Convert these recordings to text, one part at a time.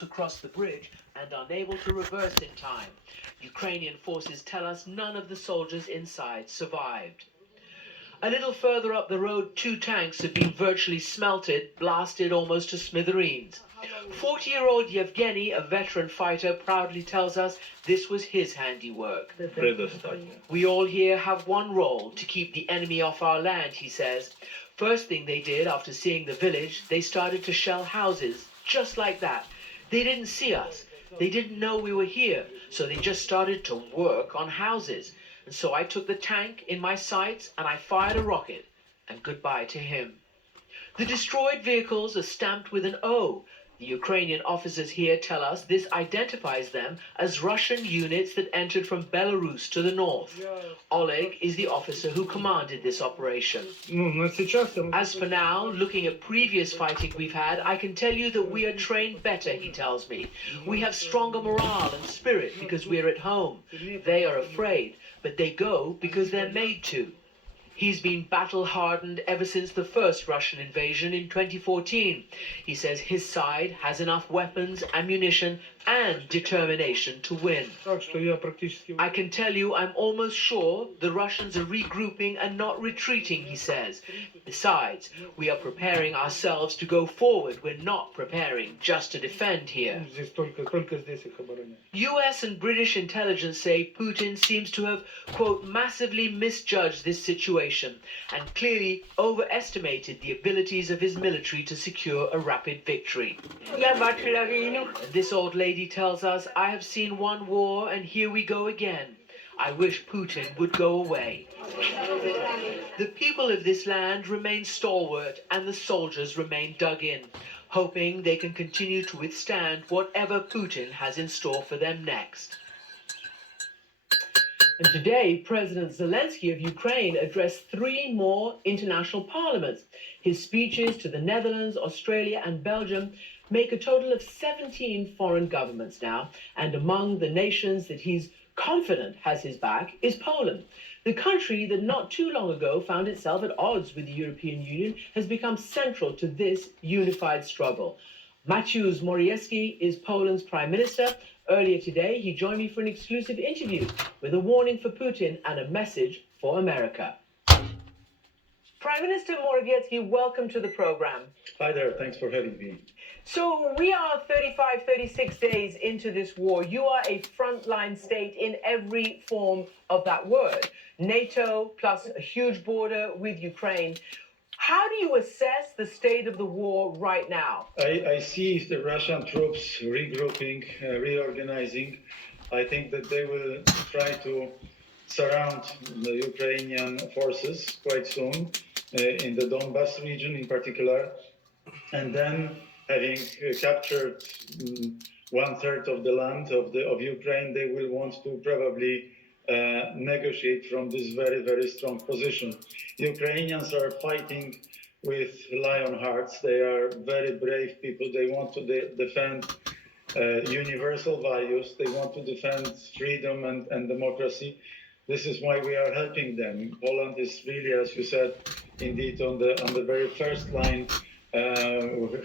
to cross the bridge and unable to reverse in time. Ukrainian forces tell us none of the soldiers inside survived. A little further up the road, two tanks have been virtually smelted, blasted almost to smithereens. 40-year-old Yevgeny, a veteran fighter, proudly tells us this was his handiwork. We all here have one role, to keep the enemy off our land, he says. First thing they did after seeing the village, they started to shell houses, just like that. They didn't see us. They didn't know we were here, so they just started to work on houses. And so I took the tank in my sights and I fired a rocket. And goodbye to him. The destroyed vehicles are stamped with an O. The Ukrainian officers here tell us this identifies them as Russian units that entered from Belarus to the north. Oleg is the officer who commanded this operation. As for now, looking at previous fighting we've had, I can tell you that we are trained better, he tells me. We have stronger morale and spirit because we're at home. They are afraid, but they go because they're made to. He's been battle-hardened ever since the first Russian invasion in 2014. He says his side has enough weapons, ammunition, and determination to win. I can tell you I'm almost sure the Russians are regrouping and not retreating, he says. Besides, we are preparing ourselves to go forward. We're not preparing just to defend here. US and British intelligence say Putin seems to have, quote, massively misjudged this situation and clearly overestimated the abilities of his military to secure a rapid victory. This old lady tells us, I have seen one war and here we go again. I wish Putin would go away. The people of this land remain stalwart and the soldiers remain dug in, hoping they can continue to withstand whatever Putin has in store for them next. And today, President Zelensky of Ukraine addressed 3 more international parliaments. His speeches to the Netherlands, Australia, and Belgium make a total of 17 foreign governments now, and among the nations that he's confident has his back is Poland. The country that not too long ago found itself at odds with the European Union has become central to this unified struggle. Mateusz Morawiecki is Poland's prime minister. Earlier today, he joined me for an exclusive interview with a warning for Putin and a message for America. Prime Minister Morawiecki, welcome to the program. Hi there, thanks for having me. So we are 35, 36 days into this war. You are a frontline state in every form of that word. NATO plus a huge border with Ukraine. How do you assess the state of the war right now? I see the Russian troops regrouping, reorganizing. I think that they will try to surround the Ukrainian forces quite soon, in the Donbas region in particular. And then, having captured 1/3 of the land of Ukraine, they will want to probably negotiate from this very, very strong position. Ukrainians are fighting with lion hearts. They are very brave people. They want to defend universal values. They want to defend freedom and democracy. This is why we are helping them. Poland is really, as you said, indeed on the very first line,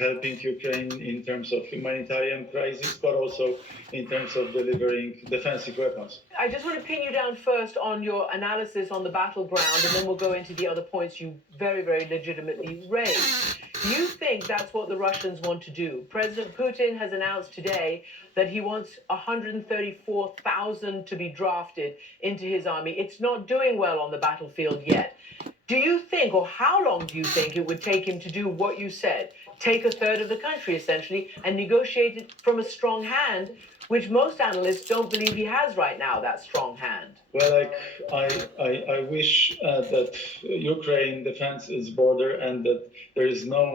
helping Ukraine in terms of humanitarian crisis, but also in terms of delivering defensive weapons. I just want to pin you down first on your analysis on the battleground, and then we'll go into the other points you very, very legitimately raised. You think that's what the Russians want to do? President Putin has announced today that he wants 134,000 to be drafted into his army. It's not doing well on the battlefield yet. Do you think, or how long do you think it would take him to do what you said? Take 1/3 of the country, essentially, and negotiate it from a strong hand, which most analysts don't believe he has right now, that strong hand. Well, I wish that Ukraine defends its border and that there is no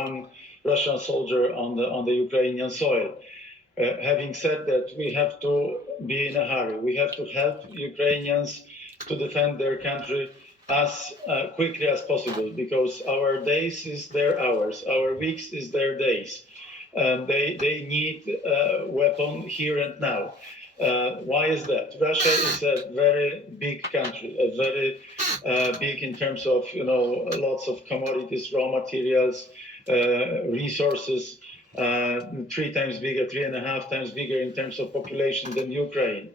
one Russian soldier on the Ukrainian soil. Having said that, we have to be in a hurry. We have to help Ukrainians to defend their country as quickly as possible, because our days is their hours, our weeks is their days. They need a weapon here and now. Why is that? Russia is a very big country, a very big in terms of, lots of commodities, raw materials, resources. three times bigger, 3.5 times bigger in terms of population than Ukraine.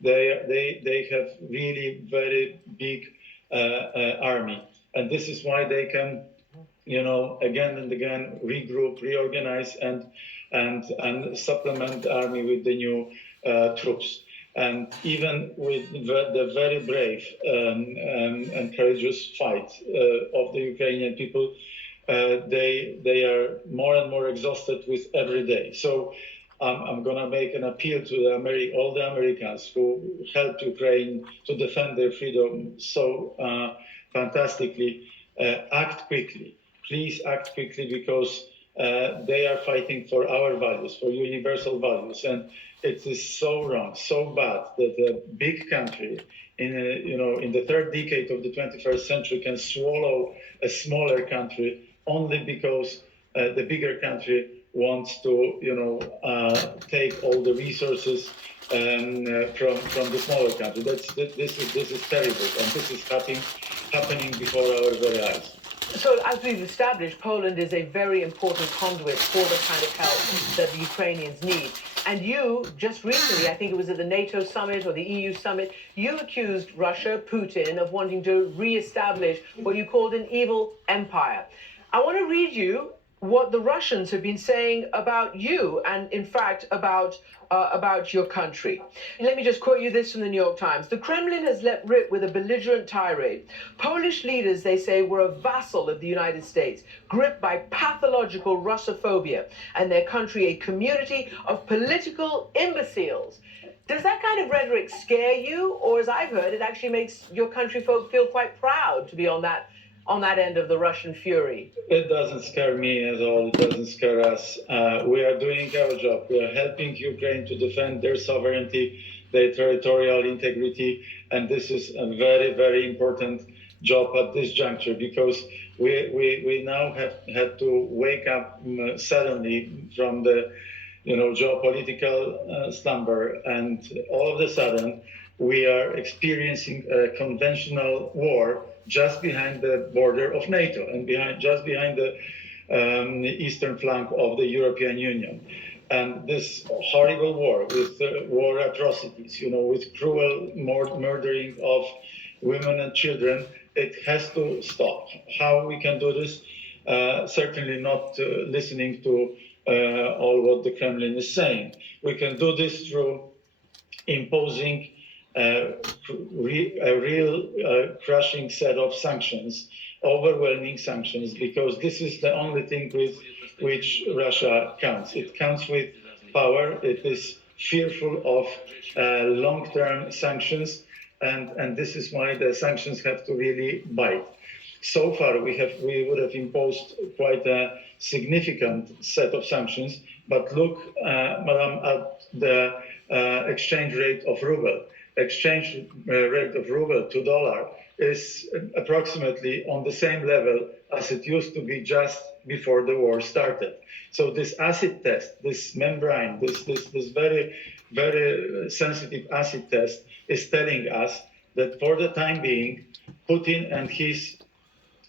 They have really very big army, and this is why they can, again and again regroup, reorganize, and supplement the army with the new troops. And even with the very brave and courageous fight of the Ukrainian people, they are more and more exhausted with every day. So I'm going to make an appeal to all the Americans who helped Ukraine to defend their freedom so fantastically. Act quickly. Please act quickly, because they are fighting for our values, for universal values. And it is so wrong, so bad that a big country in the third decade of the 21st century can swallow a smaller country only because the bigger country wants to, take all the resources from the smaller country. This is terrible, and this is happening before our very eyes. So, as we've established, Poland is a very important conduit for the kind of help that the Ukrainians need. And you, just recently, I think it was at the NATO summit or the EU summit, you accused Russia, Putin, of wanting to reestablish what you called an evil empire. I want to read you what the Russians have been saying about you and, in fact, about your country. Let me just quote you this from the New York Times. The Kremlin has let rip with a belligerent tirade. Polish leaders, they say, were a vassal of the United States, gripped by pathological Russophobia, and their country a community of political imbeciles. Does that kind of rhetoric scare you? Or, as I've heard, it actually makes your country folk feel quite proud to be on that end of the Russian fury? It doesn't scare me at all. It doesn't scare us. We are doing our job. We are helping Ukraine to defend their sovereignty, their territorial integrity, and this is a very, very important job at this juncture, because we now have had to wake up suddenly from the geopolitical slumber, and all of a sudden we are experiencing a conventional war just behind the border of NATO and just behind the eastern flank of the European Union. And this horrible war with war atrocities, with cruel murdering of women and children, it has to stop. How we can do this? Certainly not listening to all what the Kremlin is saying. We can do this through imposing a real crushing set of sanctions, overwhelming sanctions, because this is the only thing with which Russia counts. It counts with power. It is fearful of long-term sanctions, and this is why the sanctions have to really bite. So far, we would have imposed quite a significant set of sanctions, but look, Madam, at the exchange rate of ruble. Exchange rate of ruble to dollar is approximately on the same level as it used to be just before the war started. So this acid test, this membrane, this very, very sensitive acid test is telling us that for the time being, Putin and his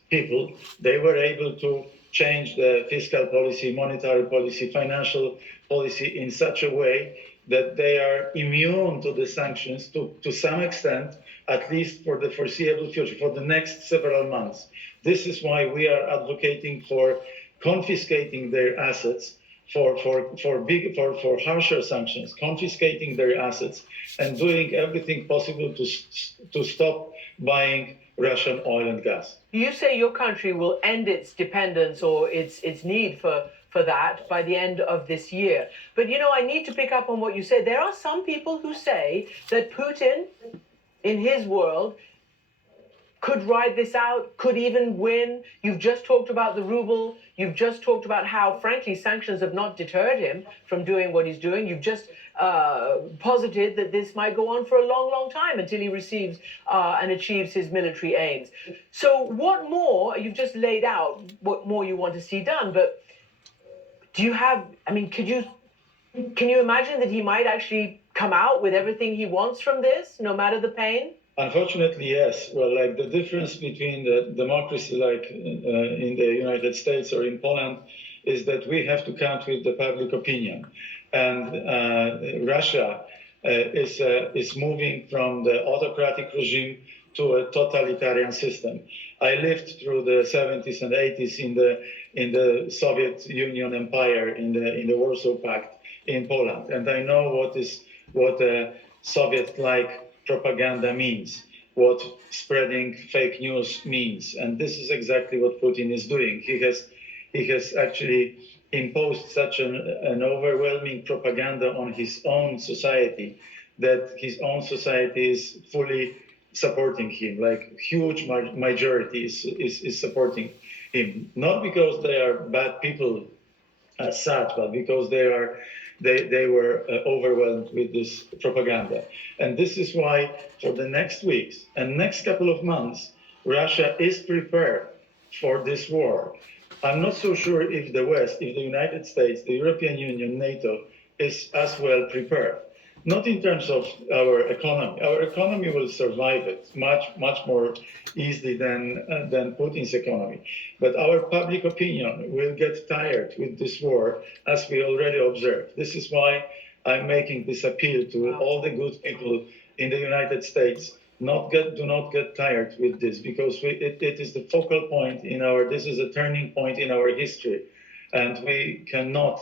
people, they were able to change the fiscal policy, monetary policy, financial policy in such a way that they are immune to the sanctions to some extent, at least for the foreseeable future, for the next several months. This is why we are advocating for confiscating their assets, for harsher sanctions, confiscating their assets, and doing everything possible to stop buying Russian oil and gas. You say your country will end its dependence or its need for that by the end of this year. But, I need to pick up on what you said. There are some people who say that Putin, in his world, could ride this out, could even win. You've just talked about the ruble. You've just talked about how, frankly, sanctions have not deterred him from doing what he's doing. You've just posited that this might go on for a long, long time until he receives and achieves his military aims. So what more, you've just laid out what more you want to see done, but do you have, can you imagine that he might actually come out with everything he wants from this, no matter the pain? Unfortunately, yes. Well, the difference between the democracy in the United States or in Poland is that we have to count with the public opinion. And Russia is moving from the autocratic regime to a totalitarian system. I lived through the 70s and 80s in the Soviet Union empire, in the Warsaw Pact in Poland, and I know what a Soviet-like propaganda means, what spreading fake news means, and this is exactly what Putin is doing. He has actually imposed such an overwhelming propaganda on his own society that his own society is fully supporting him, like huge majority is supporting him, not because they are bad people as such, but because they were overwhelmed with this propaganda. And this is why for the next weeks and next couple of months, Russia is prepared for this war. I'm not so sure if the West, if the United States, the European Union, NATO is as well prepared. Not in terms of our economy. Our economy will survive it much more easily than Putin's economy. But our public opinion will get tired with this war, as we already observed. This is why I'm making this appeal to all the good people in the United States. Do not get tired with this, because it is the focal point this is a turning point in our history, and we cannot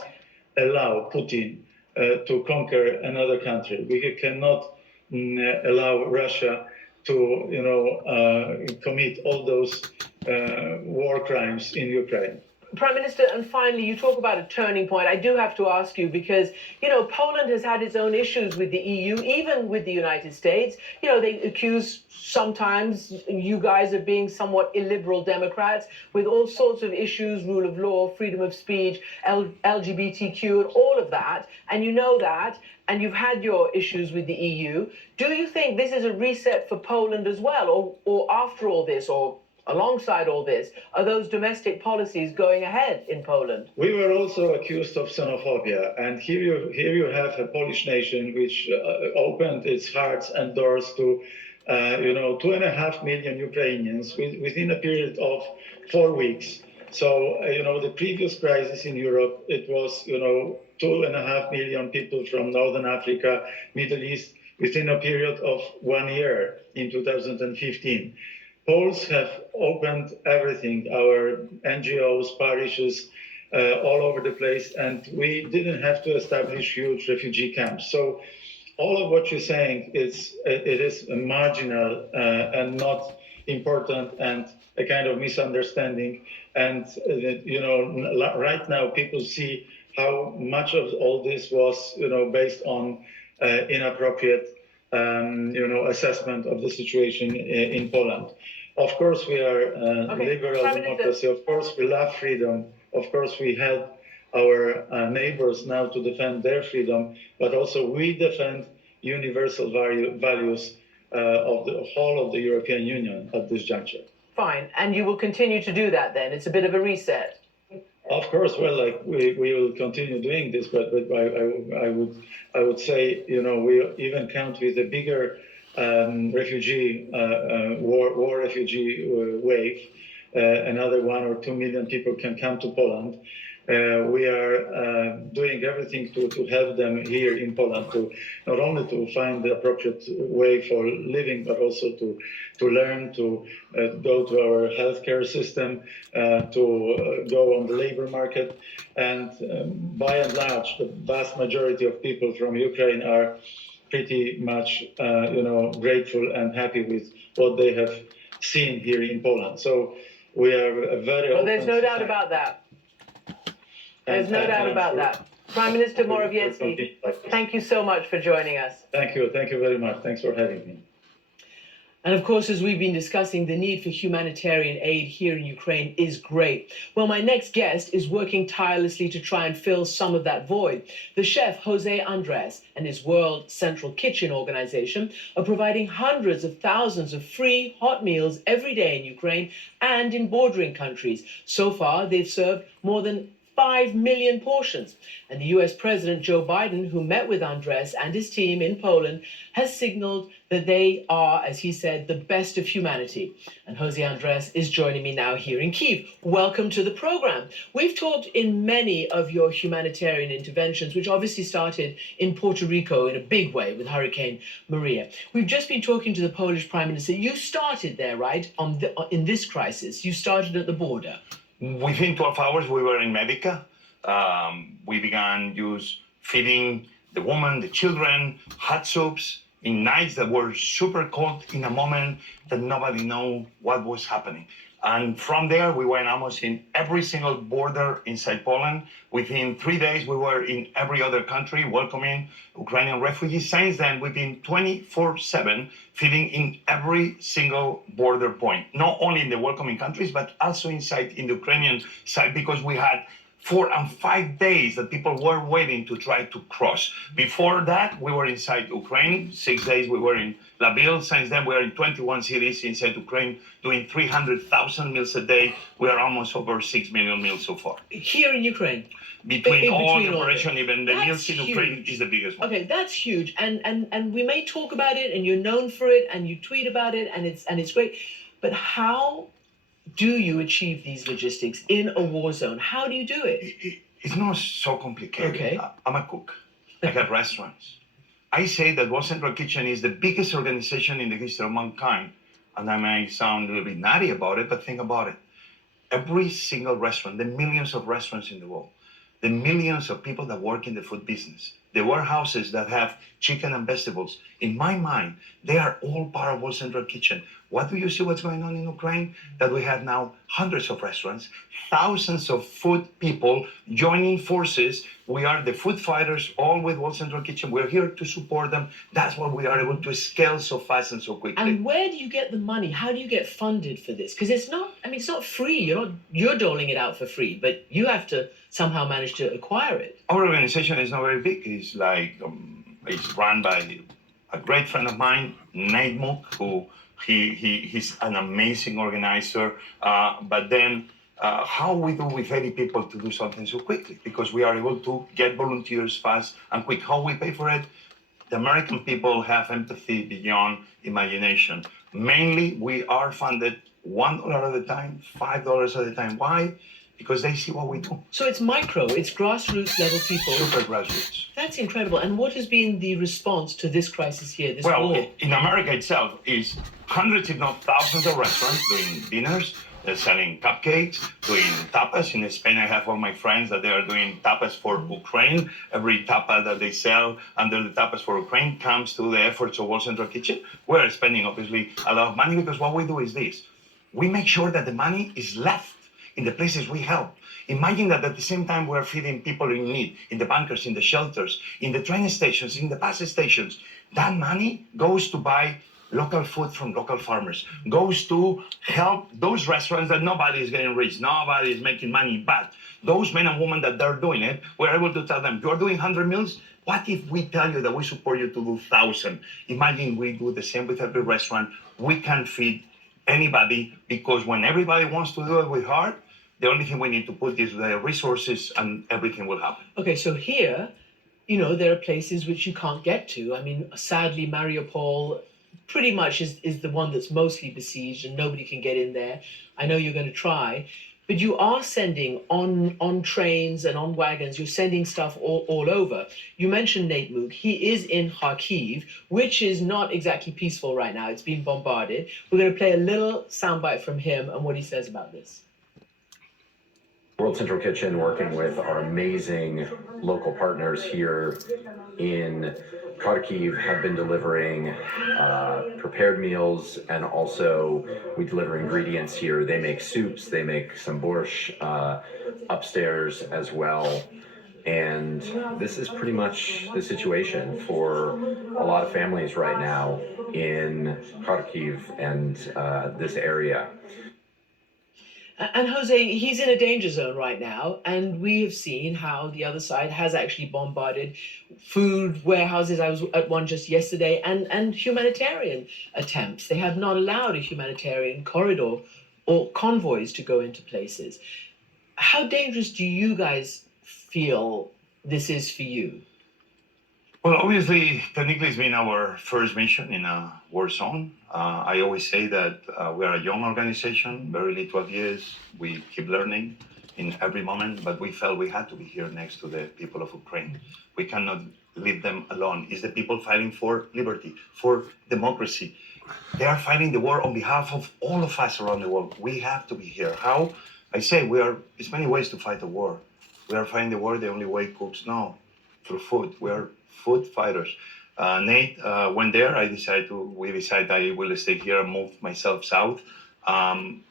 allow Putin to conquer another country. We cannot allow Russia to commit all those war crimes in Ukraine. Prime Minister, and finally, you talk about a turning point. I do have to ask you because, Poland has had its own issues with the EU, even with the United States. They accuse sometimes you guys of being somewhat illiberal Democrats with all sorts of issues, rule of law, freedom of speech, LGBTQ, and all of that. And you know that, and you've had your issues with the EU. Do you think this is a reset for Poland as well, or after all this, or alongside all this, are those domestic policies going ahead in Poland? We were also accused of xenophobia, and here you have a Polish nation which opened its hearts and doors to 2.5 million Ukrainians within a period of 4 weeks. So the previous crisis in Europe, it was 2.5 million people from Northern Africa, Middle East, within a period of 1 year in 2015. Poles have opened everything, our NGOs, parishes, all over the place, and we didn't have to establish huge refugee camps. So all of what you're saying, it is marginal and not important, and a kind of misunderstanding. And, right now people see how much of all this was, based on inappropriate, assessment of the situation in Poland. Of course, we are liberal democracy. Of course, we love freedom. Of course, we help our neighbors now to defend their freedom, but also we defend universal values of the whole of the European Union at this juncture. Fine, and you will continue to do that then? It's a bit of a reset. Of course, we will continue doing this, but I would say, we even count with a bigger refugee war refugee wave. Another 1 or 2 million people can come to Poland. We are doing everything to help them here in Poland, to not only to find the appropriate way for living, but also to learn, to go to our healthcare system, to go on the labor market. And by and large, the vast majority of people from Ukraine are pretty much, grateful and happy with what they have seen here in Poland. So we are a very well, there's no doubt about that. There's no doubt about that. Prime Minister Morawiecki, thank you so much for joining us. Thank you very much. Thanks for having me. And of course, as we've been discussing, the need for humanitarian aid here in Ukraine is great. Well, my next guest is working tirelessly to try and fill some of that void. The chef, Jose Andres, and his World Central Kitchen organization are providing hundreds of thousands of free hot meals every day in Ukraine and in bordering countries. So far, they've served more than 25 million portions. And the US President Joe Biden, who met with Andres and his team in Poland, has signaled that they are, as he said, the best of humanity. And Jose Andres is joining me now here in Kyiv. Welcome to the program. We've talked in many of your humanitarian interventions, which obviously started in Puerto Rico in a big way with Hurricane Maria. We've just been talking to the Polish Prime Minister. You started there, right, in this crisis. You started at the border. Within 12 hours, we were in Medica. We began just feeding the women, the children, hot soups in nights that were super cold in a moment that nobody knew what was happening. And from there, we went almost in every single border inside Poland. Within 3 days, we were in every other country welcoming Ukrainian refugees. Since then, we've been 24/7 feeding in every single border point, not only in the welcoming countries, but also inside in the Ukrainian side, because we had 4 and 5 days that people were waiting to try to cross. Before that, we were inside Ukraine. 6 days we were in Lviv. Since then, we are in 21 cities inside Ukraine, doing 300,000 meals a day. We are almost over 6 million meals so far. Here in Ukraine? Between all the operation, even the meals in Ukraine is the biggest one. Okay, that's huge. And we may talk about it, and you're known for it, and you tweet about it, and it's great. But how do you achieve these logistics in a war zone? How do you do it? It's not so complicated. Okay. I'm a cook. I have restaurants. I say that World Central Kitchen is the biggest organization in the history of mankind. And I may sound a little bit nutty about it, but think about it. Every single restaurant, the millions of restaurants in the world, the millions of people that work in the food business, the warehouses that have chicken and vegetables, in my mind, they are all part of World Central Kitchen. What do you see what's going on in Ukraine? That we have now hundreds of restaurants, thousands of food people joining forces. We are the food fighters, all with World Central Kitchen. We're here to support them. That's why we are able to scale so fast and so quickly. And where do you get the money? How do you get funded for this? Because it's not free. You're doling it out for free, but you have to somehow manage to acquire it. Our organization is not very big. It's like, it's run by a great friend of mine, Nate Mook, who he's an amazing organizer. But then how we do with 80 people to do something so quickly? Because we are able to get volunteers fast and quick. How we pay for it? The American people have empathy beyond imagination. Mainly, we are funded $1 at a time, $5 at a time. Why? Because they see what we do. So it's micro, it's grassroots level people. Super grassroots. That's incredible. And what has been the response to this crisis here, this war? In America itself is hundreds, if not thousands of restaurants doing dinners. They're selling cupcakes, doing tapas. In Spain, I have all my friends that they are doing tapas for Ukraine. Every tapa that they sell under the tapas for Ukraine comes to the efforts of World Central Kitchen. We're spending, obviously, a lot of money because what we do is this. We make sure that the money is left in the places we help. Imagine that at the same time we're feeding people in need, in the bunkers, in the shelters, in the train stations, in the bus stations. That money goes to buy local food from local farmers, goes to help those restaurants that nobody is getting rich, nobody is making money, but those men and women that they're doing it, we're able to tell them, you're doing 100 meals, what if we tell you that we support you to do 1,000? Imagine we do the same with every restaurant. We can feed anybody, because when everybody wants to do it with heart, the only thing we need to put is the resources and everything will happen. Okay, so here, there are places which you can't get to. I mean, sadly, Mariupol pretty much is the one that's mostly besieged and nobody can get in there. I know you're going to try, but you are sending on trains and on wagons, you're sending stuff all over. You mentioned Nate Mook. He is in Kharkiv, which is not exactly peaceful right now. It's been bombarded. We're going to play a little soundbite from him and what he says about this. World Central Kitchen, working with our amazing local partners here in Kharkiv, have been delivering prepared meals, and also we deliver ingredients here. They make soups, they make some borscht upstairs as well. And this is pretty much the situation for a lot of families right now in Kharkiv and this area. And Jose, he's in a danger zone right now, and we have seen how the other side has actually bombarded food warehouses. I was at one just yesterday, and humanitarian attempts. They have not allowed a humanitarian corridor or convoys to go into places. How dangerous do you guys feel this is for you? Well, obviously, technically, it's been our first mission in a war zone. I always say that we are a young organization, barely 12 years. We keep learning in every moment, but we felt we had to be here next to the people of Ukraine. We cannot leave them alone. It's the people fighting for liberty, for democracy. They are fighting the war on behalf of all of us around the world. We have to be here. How? I say there's many ways to fight a war. We are fighting the war the only way cooks know, through food. We are food fighters. Nate went there. We decided I will stay here and move myself south.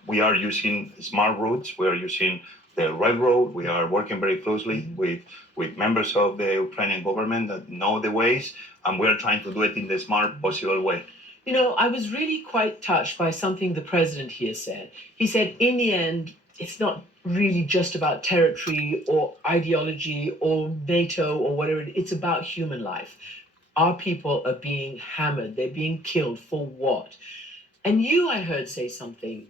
We are using smart routes. We are using the railroad. We are working very closely with members of the Ukrainian government that know the ways, and we are trying to do it in the smart possible way. You know, I was really quite touched by something the president here said. He said, in the end, it's not really just about territory or ideology or NATO or whatever. It's about human life. Our people are being hammered. They're being killed for what? And you, I heard, say something,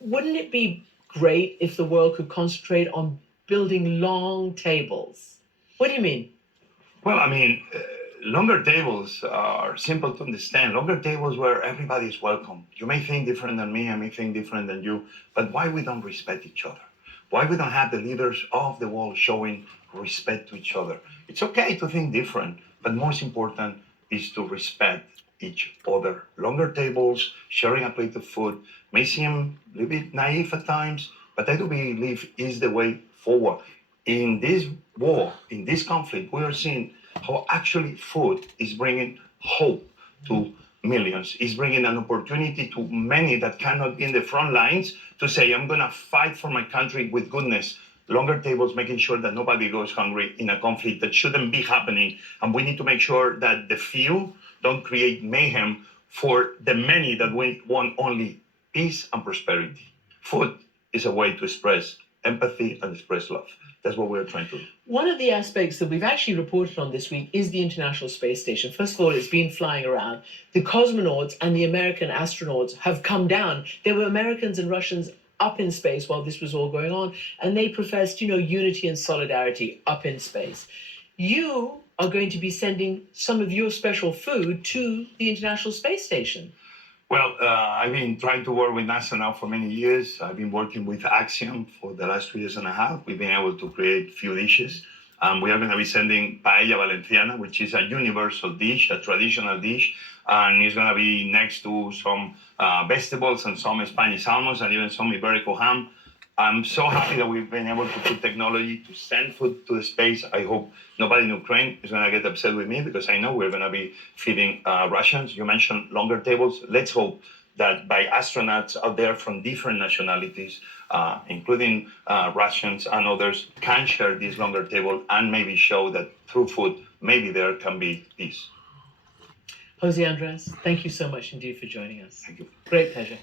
wouldn't it be great if the world could concentrate on building long tables? What do you mean? Well, I mean, longer tables are simple to understand. Longer tables where everybody is welcome. You may think different than me, I may think different than you, but why we don't respect each other? Why we don't have the leaders of the world showing respect to each other? It's okay to think different, but most important is to respect each other. Longer tables, sharing a plate of food may seem a little bit naive at times, but I do believe is the way forward. In this war, in this conflict, we are seeing how actually food is bringing hope to millions, is bringing an opportunity to many that cannot be in the front lines to say, I'm going to fight for my country with goodness. Longer tables, making sure that nobody goes hungry in a conflict that shouldn't be happening. And we need to make sure that the few don't create mayhem for the many that we want only peace and prosperity. Food is a way to express empathy and express love. That's what we're trying to do. One of the aspects that we've actually reported on this week is the International Space Station. First of all, it's been flying around. The cosmonauts and the American astronauts have come down. There were Americans and Russians up in space while this was all going on, and they professed, unity and solidarity up in space. You are going to be sending some of your special food to the International Space Station. Well, I've been trying to work with NASA now for many years. I've been working with Axiom for the last 2 years and a half. We've been able to create few dishes. We are going to be sending paella valenciana, which is a universal dish, a traditional dish, and it's going to be next to some vegetables and some Spanish almonds and even some Iberico ham. I'm so happy that we've been able to put technology to send food to the space. I hope nobody in Ukraine is going to get upset with me because I know we're going to be feeding Russians. You mentioned longer tables. Let's hope that by astronauts out there from different nationalities, including Russians and others, can share this longer table and maybe show that through food, maybe there can be peace. Jose Andres, thank you so much indeed for joining us. Thank you. Great pleasure.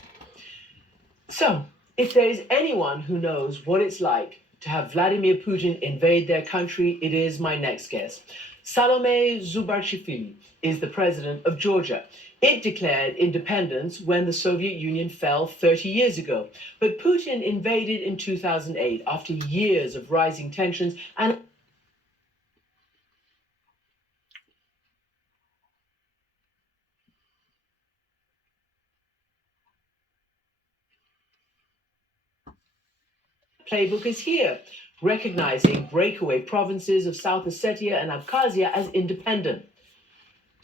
So, if there is anyone who knows what it's like to have Vladimir Putin invade their country, it is my next guest. Salome Zurabishvili is the president of Georgia. It declared independence when the Soviet Union fell 30 years ago. But Putin invaded in 2008 after years of rising tensions and playbook is here, recognizing breakaway provinces of South Ossetia and Abkhazia as independent.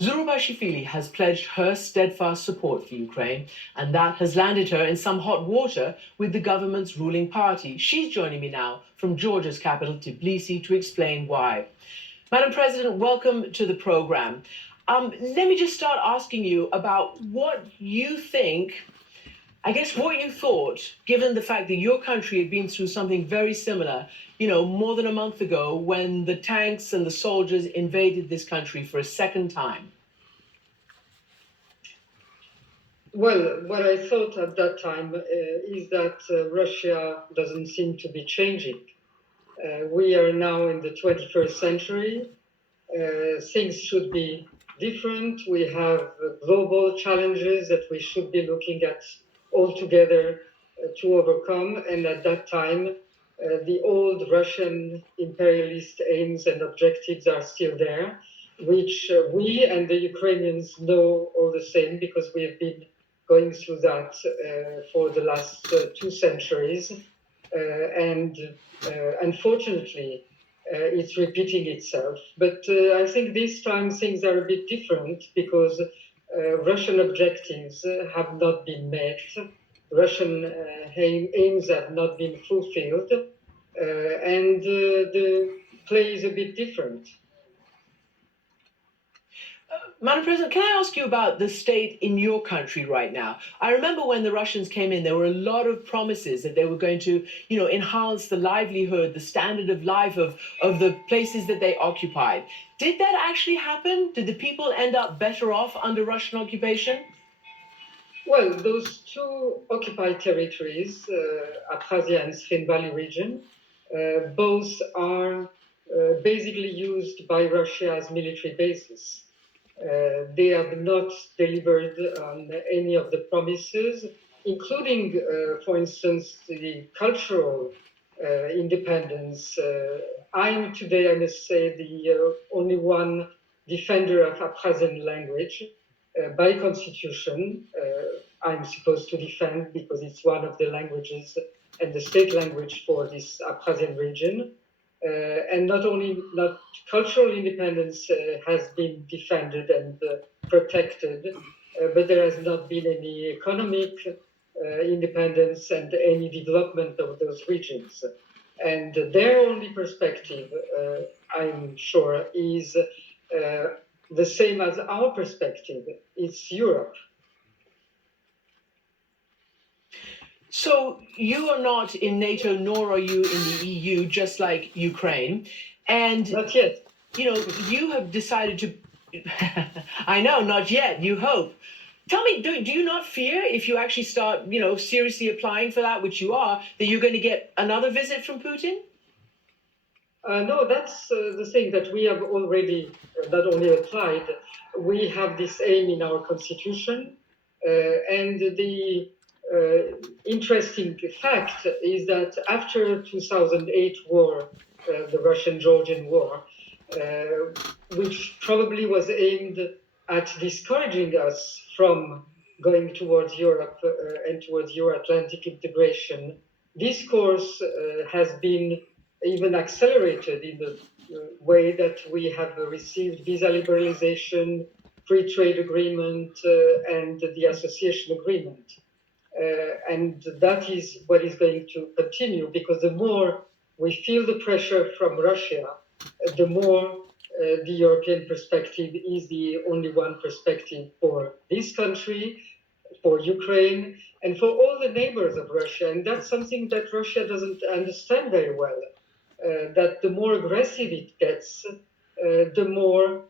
Zurabishvili has pledged her steadfast support for Ukraine, and that has landed her in some hot water with the government's ruling party. She's joining me now from Georgia's capital, Tbilisi, to explain why. Madam President, welcome to the program. Let me just start asking you about what you think, what you thought, given the fact that your country had been through something very similar, more than a month ago when the tanks and the soldiers invaded this country for a second time. Well, what I thought at that time is that Russia doesn't seem to be changing. We are now in the 21st century. Things should be different. We have global challenges that we should be looking at all together to overcome. And at that time, The old Russian imperialist aims and objectives are still there, which we and the Ukrainians know all the same because we have been going through that for the last 2 centuries. And unfortunately, it's repeating itself. But I think this time things are a bit different because Russian objectives have not been met. Russian aims have not been fulfilled, and the play is a bit different. Madam President, can I ask you about the state in your country right now? I remember when the Russians came in, there were a lot of promises that they were going to, enhance the livelihood, the standard of life of the places that they occupied. Did that actually happen? Did the people end up better off under Russian occupation? Well, those 2 occupied territories, Abkhazia and Sven Valley region, both are basically used by Russia as military bases. They have not delivered on any of the promises, including, for instance, the cultural independence. I'm today, I must say, the only one defender of Abkhazian language. By constitution, I'm supposed to defend because it's one of the languages and the state language for this Abkhazian region. And not cultural independence has been defended and protected, but there has not been any economic independence and any development of those regions. And their only perspective, I'm sure, is the same as our perspective. It's Europe. So you are not in NATO, nor are you in the EU, just like Ukraine. And Not yet. you have decided to. I know, not yet. You hope. Tell me, do you not fear if you actually start, seriously applying for that, which you are, that you're going to get another visit from Putin? No, that's the thing that we have already not only applied, we have this aim in our constitution. And the interesting fact is that after 2008 war, the Russian-Georgian war, which probably was aimed at discouraging us from going towards Europe and towards Euro-Atlantic integration, this course has been even accelerated in the way that we have received visa liberalization, free trade agreement, and the association agreement. And that is what is going to continue, because the more we feel the pressure from Russia, the more the European perspective is the only one perspective for this country, for Ukraine, and for all the neighbors of Russia. And that's something that Russia doesn't understand very well, that the more aggressive it gets, the more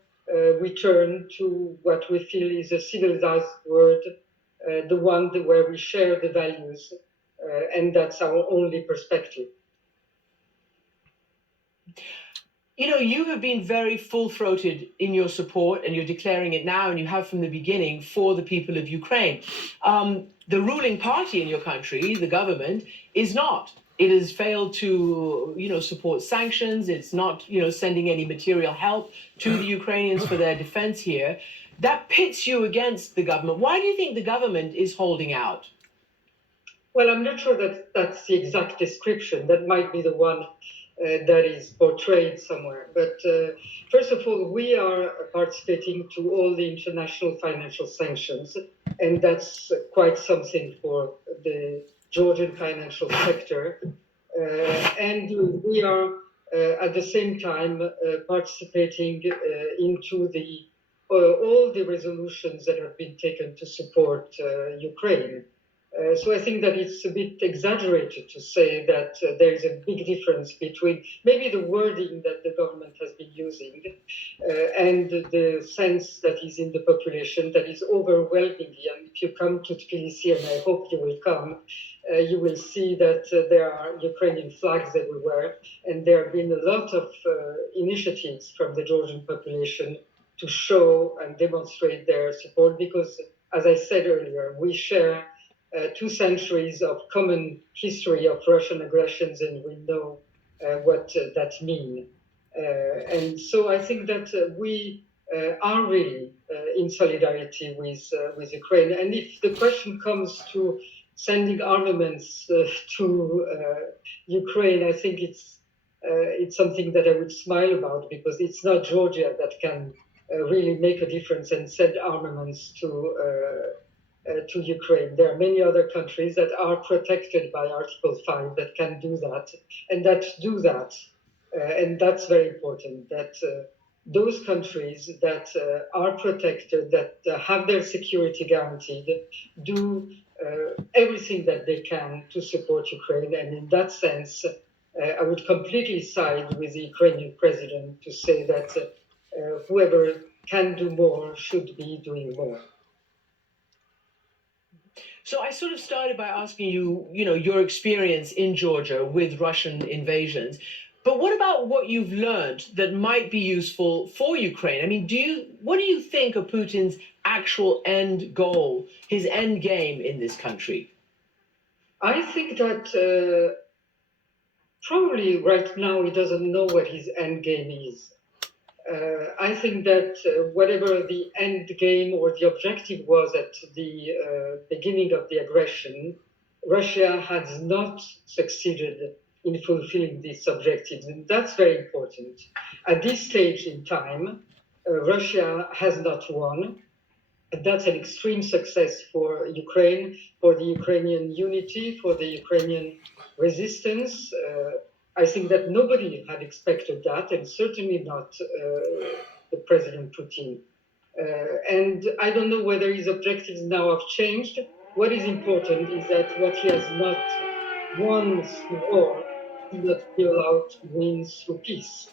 we turn to what we feel is a civilized world, the one where we share the values, and that's our only perspective. You have been very full-throated in your support, and you're declaring it now, and you have from the beginning, for the people of Ukraine. The ruling party in your country, the government, is not. It has failed to, support sanctions. It's not, sending any material help to the Ukrainians for their defense here. That pits you against the government. Why do you think the government is holding out? Well, I'm not sure that that's the exact description. That might be the one that is portrayed somewhere. But first of all, we are participating to all the international financial sanctions, and that's quite something for the Georgian financial sector. And we are at the same time participating into all the resolutions that have been taken to support Ukraine. So I think that it's a bit exaggerated to say that there is a big difference between maybe the wording that the government has been using and the sense that is in the population that is overwhelmingly. And if you come to Tbilisi, and I hope you will come, you will see that there are Ukrainian flags everywhere, and there have been a lot of initiatives from the Georgian population to show and demonstrate their support because, as I said earlier, we share 2 centuries of common history of Russian aggressions, and we know what that means. And so I think that we are really in solidarity with Ukraine. And if the question comes to sending armaments to Ukraine, I think it's something that I would smile about, because it's not Georgia that can really make a difference and send armaments to Ukraine. There are many other countries that are protected by Article 5 that can do that, and that do that. And that's very important, that those countries that are protected, that have their security guaranteed, do everything that they can to support Ukraine. And in that sense, I would completely side with the Ukrainian president to say that whoever can do more should be doing more. So I sort of started by asking you, your experience in Georgia with Russian invasions. But what about what you've learned that might be useful for Ukraine? I mean, what do you think of Putin's actual end goal, his end game in this country? I think that probably right now he doesn't know what his end game is. I think that whatever the end game or the objective was at the beginning of the aggression, Russia has not succeeded in fulfilling these objectives, and that's very important. At this stage in time, Russia has not won. And that's an extreme success for Ukraine, for the Ukrainian unity, for the Ukrainian resistance. I think that nobody had expected that, and certainly not the President Putin. And I don't know whether his objectives now have changed. What is important is that what he has not won through war, he will not be allowed to win through peace.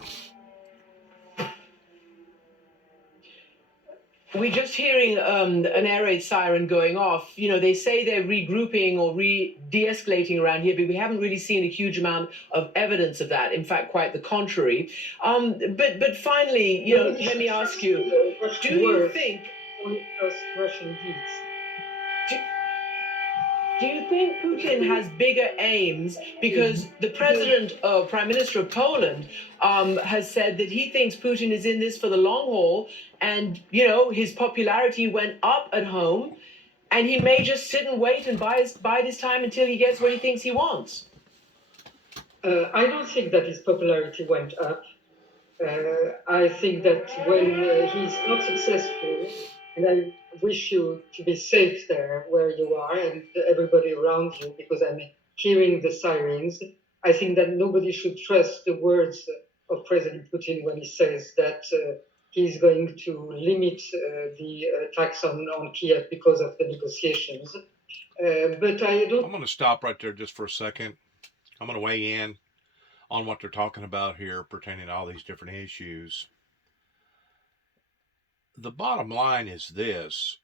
We're just hearing an air raid siren going off. They say they're regrouping or de-escalating around here, but we haven't really seen a huge amount of evidence of that. In fact, quite the contrary. But finally, let me ask you: do you think Russian deeds? Do you think Putin has bigger aims? Because the Prime Minister of Poland, has said that he thinks Putin is in this for the long haul, and his popularity went up at home, and he may just sit and wait and bide his time until he gets what he thinks he wants. I don't think that his popularity went up. I think that when he's not successful, and I wish you to be safe there where you are and everybody around you, because I'm hearing the sirens. I think that nobody should trust the words of President Putin when he says that he's going to limit the attacks on Kiev because of the negotiations. But I don't. I'm going to stop right there just for a second. I'm going to weigh in on what they're talking about here pertaining to all these different issues. The bottom line is this.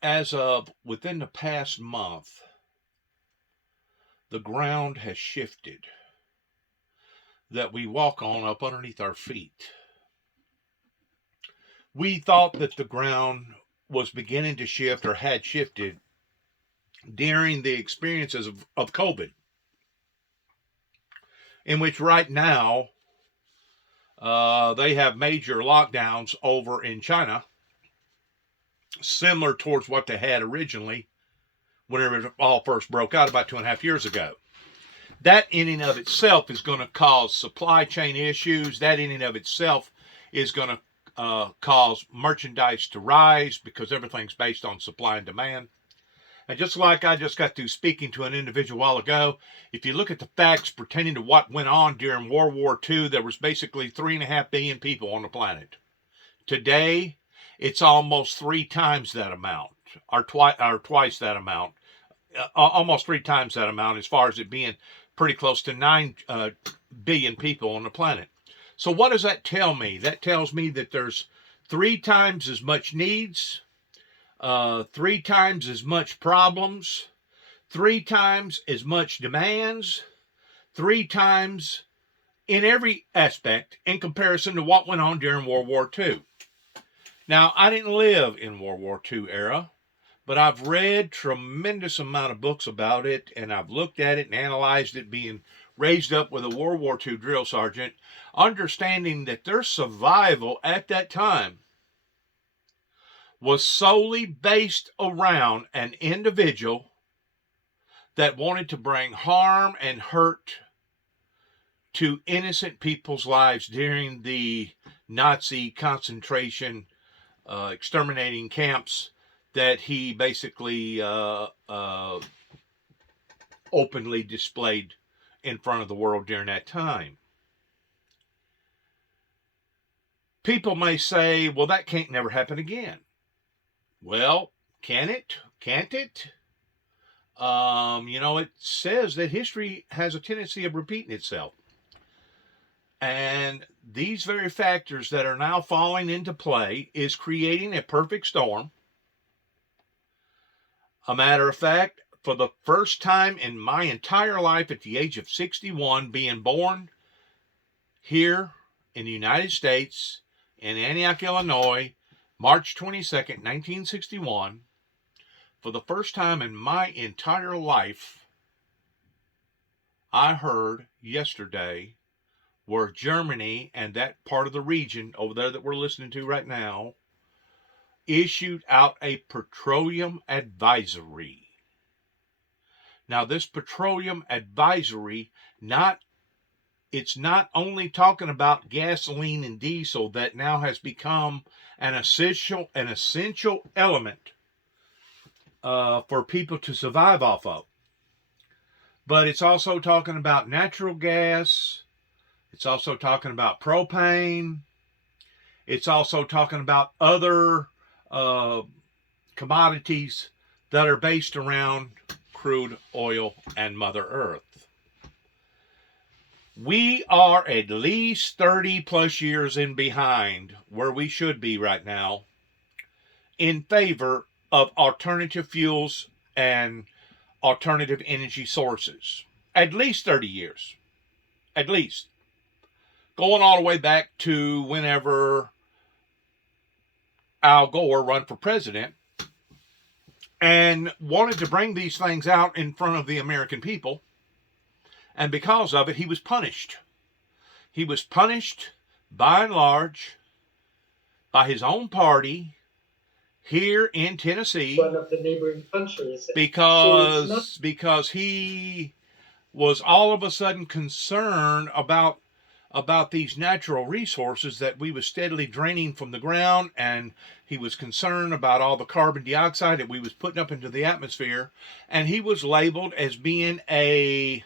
As of within the past month, the ground has shifted that we walk on up underneath our feet. We thought that the ground was beginning to shift or had shifted during the experiences of COVID, in which right now they have major lockdowns over in China, similar towards what they had originally whenever it all first broke out about 2.5 years ago. That in and of itself is going to cause supply chain issues. That in and of itself is going to cause merchandise to rise, because everything's based on supply and demand. And just like I just got through speaking to an individual a while ago, if you look at the facts pertaining to what went on during World War II, there was basically 3.5 billion people on the planet. Today, it's almost 3 times that amount, or twice that amount, almost 3 times that amount, as far as it being pretty close to 9 billion people on the planet. So what does that tell me? That tells me that there's 3 times as much needs, 3 times as much problems, 3 times as much demands, 3 times in every aspect in comparison to what went on during World War II. Now, I didn't live in World War II era, but I've read tremendous amount of books about it, and I've looked at it and analyzed it, being raised up with a World War II drill sergeant, understanding that their survival at that time was solely based around an individual that wanted to bring harm and hurt to innocent people's lives during the Nazi concentration exterminating camps that he basically openly displayed in front of the world during that time. People may say, well, that can't never happen again. Well, can it? Can't it? It says that history has a tendency of repeating itself. And these very factors that are now falling into play is creating a perfect storm. A matter of fact, for the first time in my entire life at the age of 61, being born here in the United States, in Antioch, Illinois, March 22nd, 1961, for the first time in my entire life, I heard yesterday where Germany and that part of the region over there that we're listening to right now issued out a petroleum advisory. Now, this petroleum advisory, it's not only talking about gasoline and diesel that now has become an essential element for people to survive off of, but it's also talking about natural gas. It's also talking about propane. It's also talking about other commodities that are based around crude oil and Mother Earth. We are at least 30 plus years in behind where we should be right now in favor of alternative fuels and alternative energy sources. At least 30 years. At least. Going all the way back to whenever Al Gore ran for president and wanted to bring these things out in front of the American people. And because of it, he was punished. He was punished, by and large, by his own party here in Tennessee. One of the neighboring countries. Because he was all of a sudden concerned about these natural resources that we was steadily draining from the ground, and he was concerned about all the carbon dioxide that we was putting up into the atmosphere, and he was labeled as being a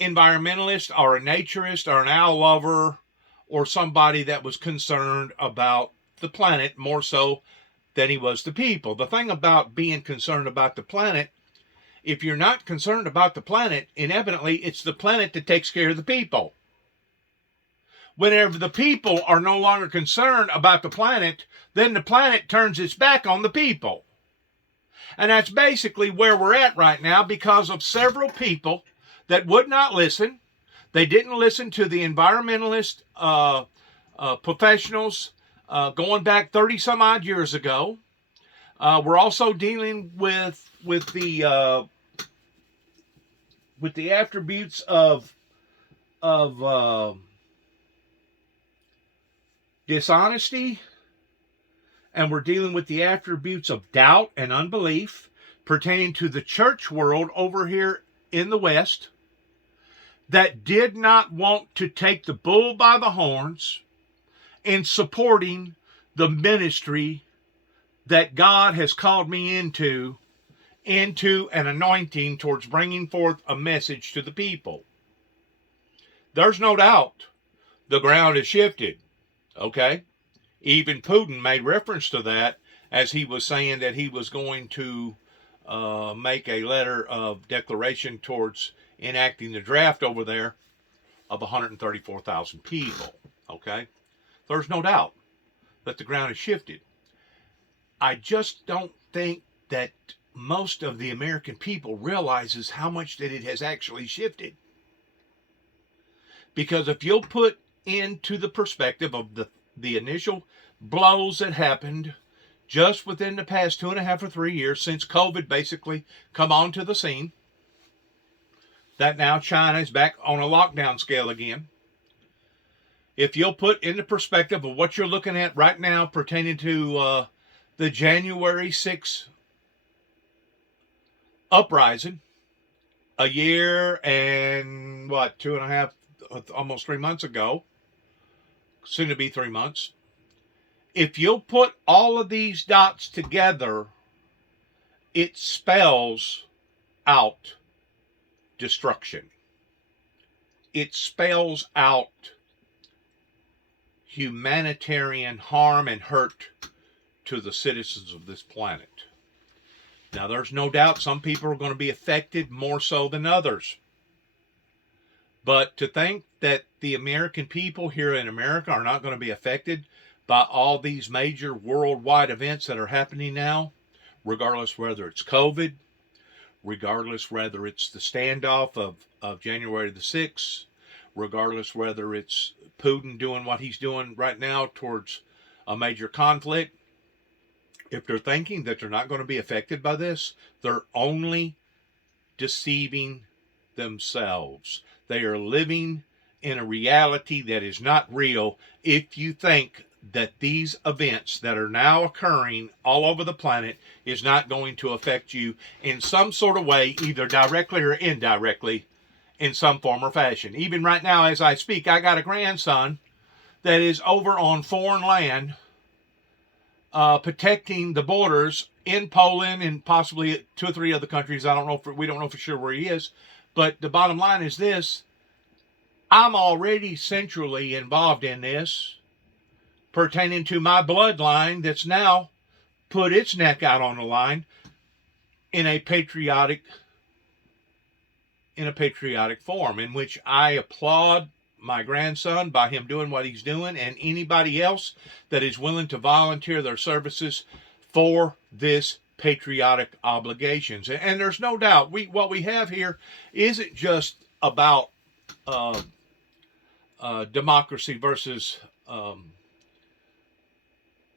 environmentalist or a naturist or an owl lover or somebody that was concerned about the planet more so than he was the people. The thing about being concerned about the planet, if you're not concerned about the planet, inevitably it's the planet that takes care of the people. Whenever the people are no longer concerned about the planet, then the planet turns its back on the people. And that's basically where we're at right now because of several people that would not listen. They didn't listen to the environmentalist professionals going back 30 some odd years ago. We're also dealing with the attributes of dishonesty, and we're dealing with the attributes of doubt and unbelief pertaining to the church world over here in the West that did not want to take the bull by the horns in supporting the ministry that God has called me into an anointing towards bringing forth a message to the people. There's no doubt the ground has shifted, okay? Even Putin made reference to that as he was saying that he was going to make a letter of declaration towards enacting the draft over there of 134,000 people, okay? There's no doubt that the ground has shifted. I just don't think that most of the American people realizes how much that it has actually shifted. Because if you'll put into the perspective of the initial blows that happened just within the past 2.5 or 3 years since COVID basically come onto the scene, that now China is back on a lockdown scale again. If you'll put into perspective of what you're looking at right now pertaining to the January 6th uprising, a year and 2.5, almost 3 months ago, soon to be 3 months. If you'll put all of these dots together, it spells out destruction. It spells out humanitarian harm and hurt to the citizens of this planet. Now, there's no doubt some people are going to be affected more so than others. But to think that the American people here in America are not going to be affected by all these major worldwide events that are happening now, regardless whether it's COVID, regardless whether it's the standoff of January the 6th, regardless whether it's Putin doing what he's doing right now towards a major conflict, if they're thinking that they're not going to be affected by this, they're only deceiving themselves. They are living in a reality that is not real if you think that these events that are now occurring all over the planet is not going to affect you in some sort of way, either directly or indirectly, in some form or fashion. Even right now, as I speak, I got a grandson that is over on foreign land, protecting the borders in Poland and possibly 2 or 3 other countries. We don't know for sure where he is. But the bottom line is this: I'm already centrally involved in this, pertaining to my bloodline that's now put its neck out on the line in a patriotic form, in which I applaud my grandson by him doing what he's doing, and anybody else that is willing to volunteer their services for this patriotic obligations. And there's no doubt what we have here isn't just about democracy versus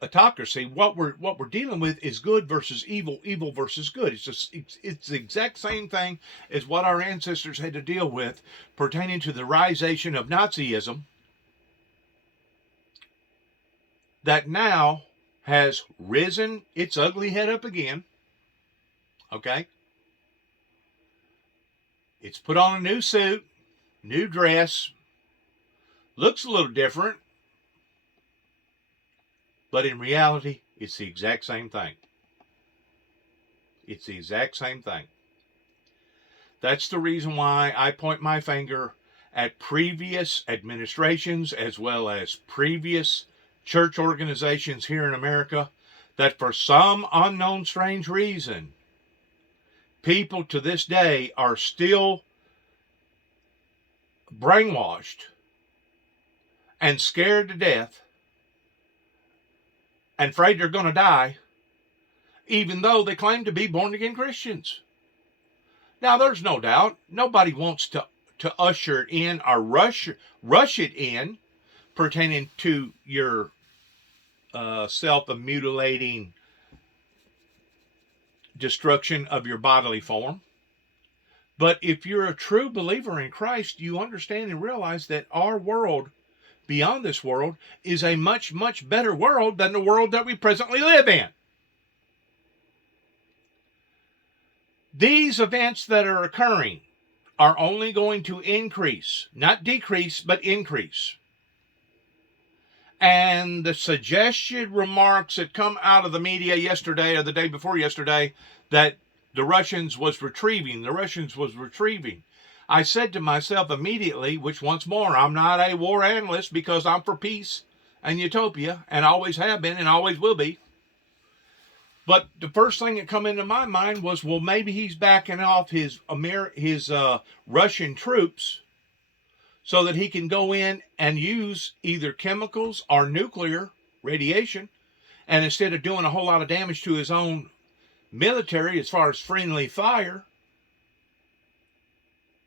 autocracy. What we're dealing with is good versus evil, evil versus good. It's the exact same thing as what our ancestors had to deal with pertaining to the risation of Nazism, that now has risen its ugly head up again. Okay? It's put on a new suit, new dress, looks a little different, but in reality, it's the exact same thing. It's the exact same thing. That's the reason why I point my finger at previous administrations as well as previous church organizations here in America, that for some unknown strange reason, people to this day are still brainwashed and scared to death and afraid they're going to die, even though they claim to be born-again Christians. Now, there's no doubt, nobody wants to usher it in or rush it in pertaining to your self-mutilating destruction of your bodily form. But if you're a true believer in Christ, you understand and realize that our world, beyond this world, is a much, much better world than the world that we presently live in. These events that are occurring are only going to increase, not decrease, but increase. And the suggested remarks that come out of the media yesterday or the day before yesterday that the Russians was retrieving. I said to myself immediately, which once more, I'm not a war analyst because I'm for peace and utopia and always have been and always will be. But the first thing that come into my mind was, well, maybe he's backing off his Russian troops so that he can go in and use either chemicals or nuclear radiation, and instead of doing a whole lot of damage to his own military as far as friendly fire,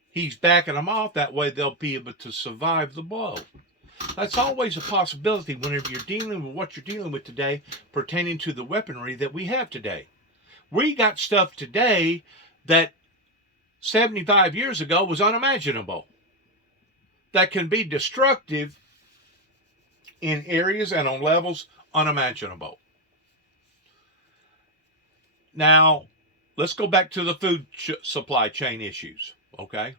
he's backing them off. That way they'll be able to survive the blow. That's always a possibility whenever you're dealing with what you're dealing with today pertaining to the weaponry that we have today. We got stuff today that 75 years ago was unimaginable, that can be destructive in areas and on levels unimaginable. Now, let's go back to the food supply chain issues, okay?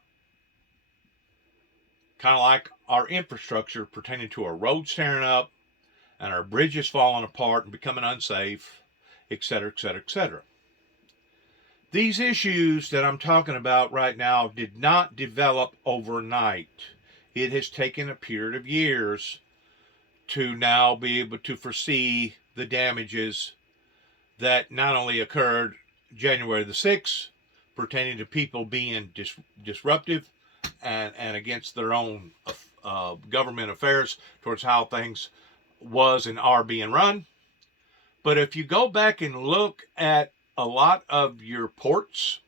Kind of like our infrastructure pertaining to our roads tearing up and our bridges falling apart and becoming unsafe, etc., etc., etc. These issues that I'm talking about right now did not develop overnight. It has taken a period of years to now be able to foresee the damages that not only occurred January the 6th, pertaining to people being disruptive and against their own government affairs towards how things was and are being run. But if you go back and look at a lot of your ports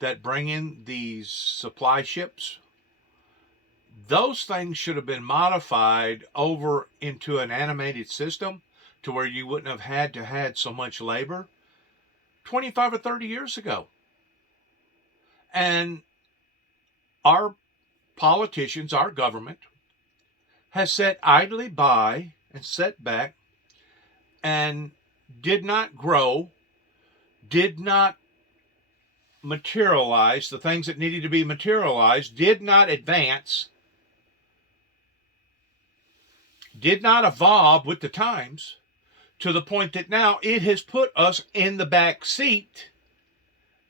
that bring in these supply ships, those things should have been modified over into an animated system to where you wouldn't have had to had so much labor 25 or 30 years ago. And our politicians, our government, has sat idly by and sat back and did not grow, did not materialize the things that needed to be materialized, did not advance, did not evolve with the times, to the point that now it has put us in the back seat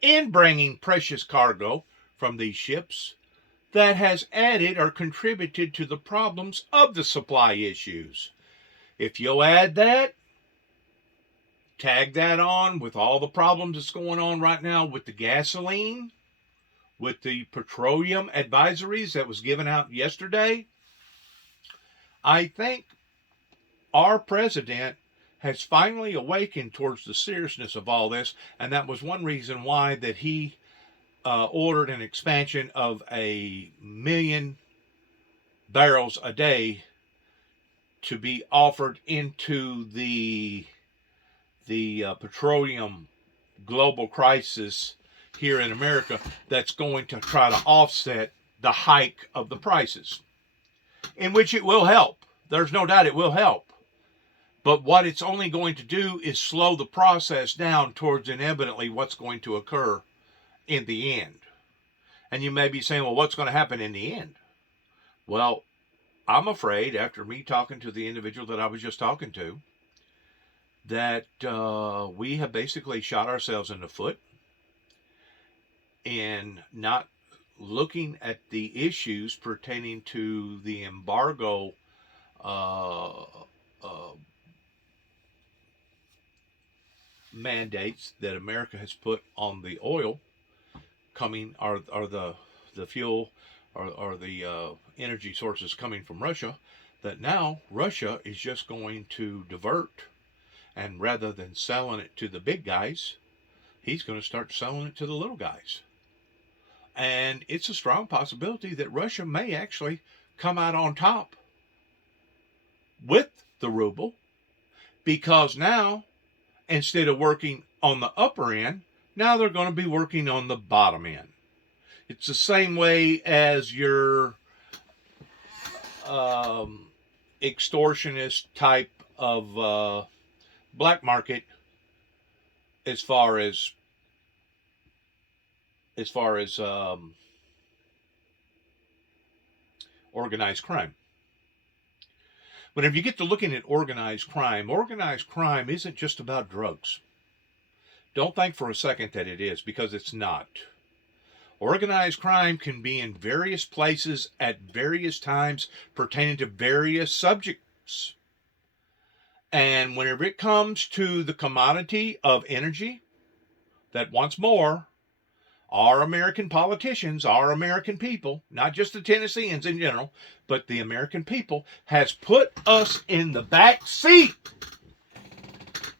in bringing precious cargo from these ships that has added or contributed to the problems of the supply issues. If you'll add that, tag that on with all the problems that's going on right now with the gasoline, with the petroleum advisories that was given out yesterday, I think our president has finally awakened towards the seriousness of all this, and that was one reason why that he ordered an expansion of 1 million barrels a day to be offered into the petroleum global crisis here in America, that's going to try to offset the hike of the prices, in which it will help. There's no doubt it will help. But what it's only going to do is slow the process down towards inevitably what's going to occur in the end. And you may be saying, well, what's going to happen in the end? Well, I'm afraid, after me talking to the individual that I was just talking to, that we have basically shot ourselves in the foot in not looking at the issues pertaining to the embargo mandates that America has put on the oil coming, or the fuel or the energy sources coming from Russia, that now Russia is just going to divert, and rather than selling it to the big guys, he's going to start selling it to the little guys. And it's a strong possibility that Russia may actually come out on top with the ruble, because now, instead of working on the upper end, now they're going to be working on the bottom end. It's the same way as your extortionist type of black market as far as organized crime. Whenever you get to looking at organized crime isn't just about drugs. Don't think for a second that it is, because it's not. Organized crime can be in various places at various times pertaining to various subjects. And whenever it comes to the commodity of energy, that once more, our American politicians, our American people, not just the Tennesseans in general, but the American people, has put us in the back seat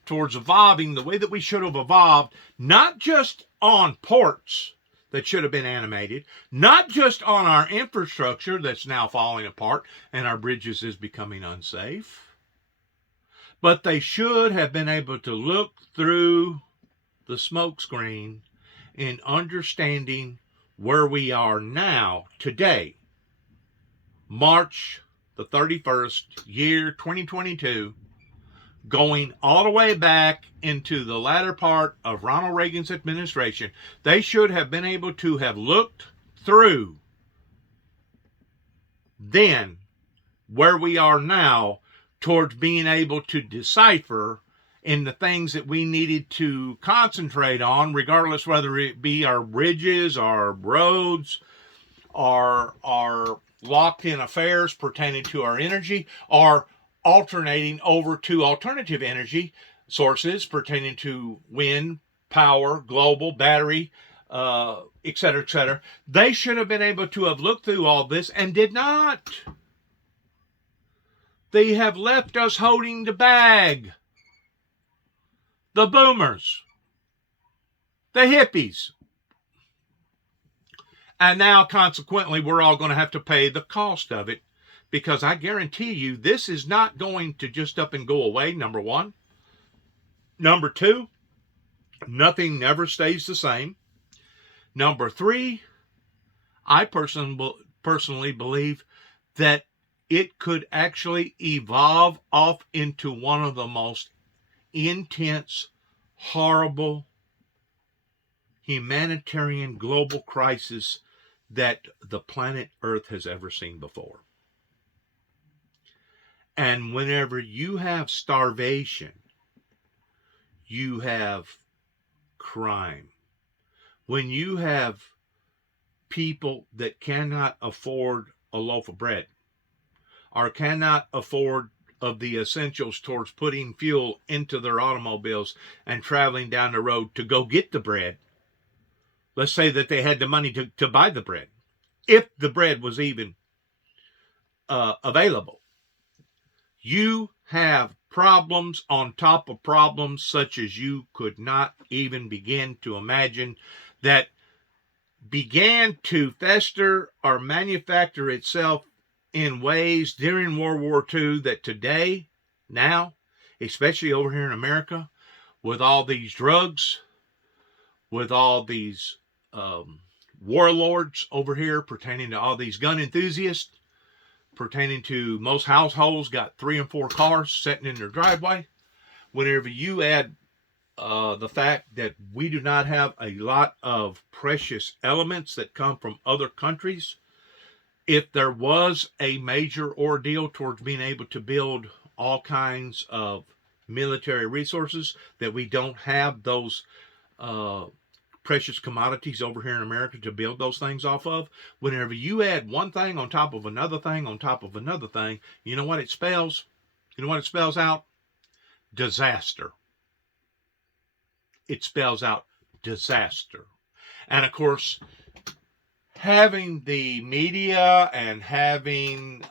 towards evolving the way that we should have evolved, not just on ports that should have been animated, not just on our infrastructure that's now falling apart and our bridges is becoming unsafe, but they should have been able to look through the smokescreen in understanding where we are now, today, March the 31st, year 2022, going all the way back into the latter part of Ronald Reagan's administration. They should have been able to have looked through then where we are now towards being able to decipher in the things that we needed to concentrate on, regardless whether it be our bridges, our roads, our locked in affairs pertaining to our energy, or alternating over to alternative energy sources pertaining to wind, power, global, battery, et cetera, et cetera. They should have been able to have looked through all this and did not. They have left us holding the bag. The boomers, the hippies. And now, consequently, we're all going to have to pay the cost of it, because I guarantee you this is not going to just up and go away, number one. Number two, nothing never stays the same. Number three, I personally believe that it could actually evolve off into one of the most intense, horrible, humanitarian global crisis that the planet Earth has ever seen before. And whenever you have starvation, you have crime. When you have people that cannot afford a loaf of bread, or cannot afford of the essentials towards putting fuel into their automobiles and traveling down the road to go get the bread. Let's say that they had the money to buy the bread, if the bread was even available. You have problems on top of problems such as you could not even begin to imagine, that began to fester or manufacture itself in ways during World War II that today, now, especially over here in America, with all these drugs, with all these warlords over here pertaining to all these gun enthusiasts, pertaining to most households got 3 and 4 cars sitting in their driveway. Whenever you add the fact that we do not have a lot of precious elements that come from other countries, if there was a major ordeal towards being able to build all kinds of military resources, that we don't have those precious commodities over here in America to build those things off of. Whenever you add one thing on top of another thing on top of another thing, you know what it spells? You know what it spells out? Disaster. It spells out disaster. And of course, having the media and having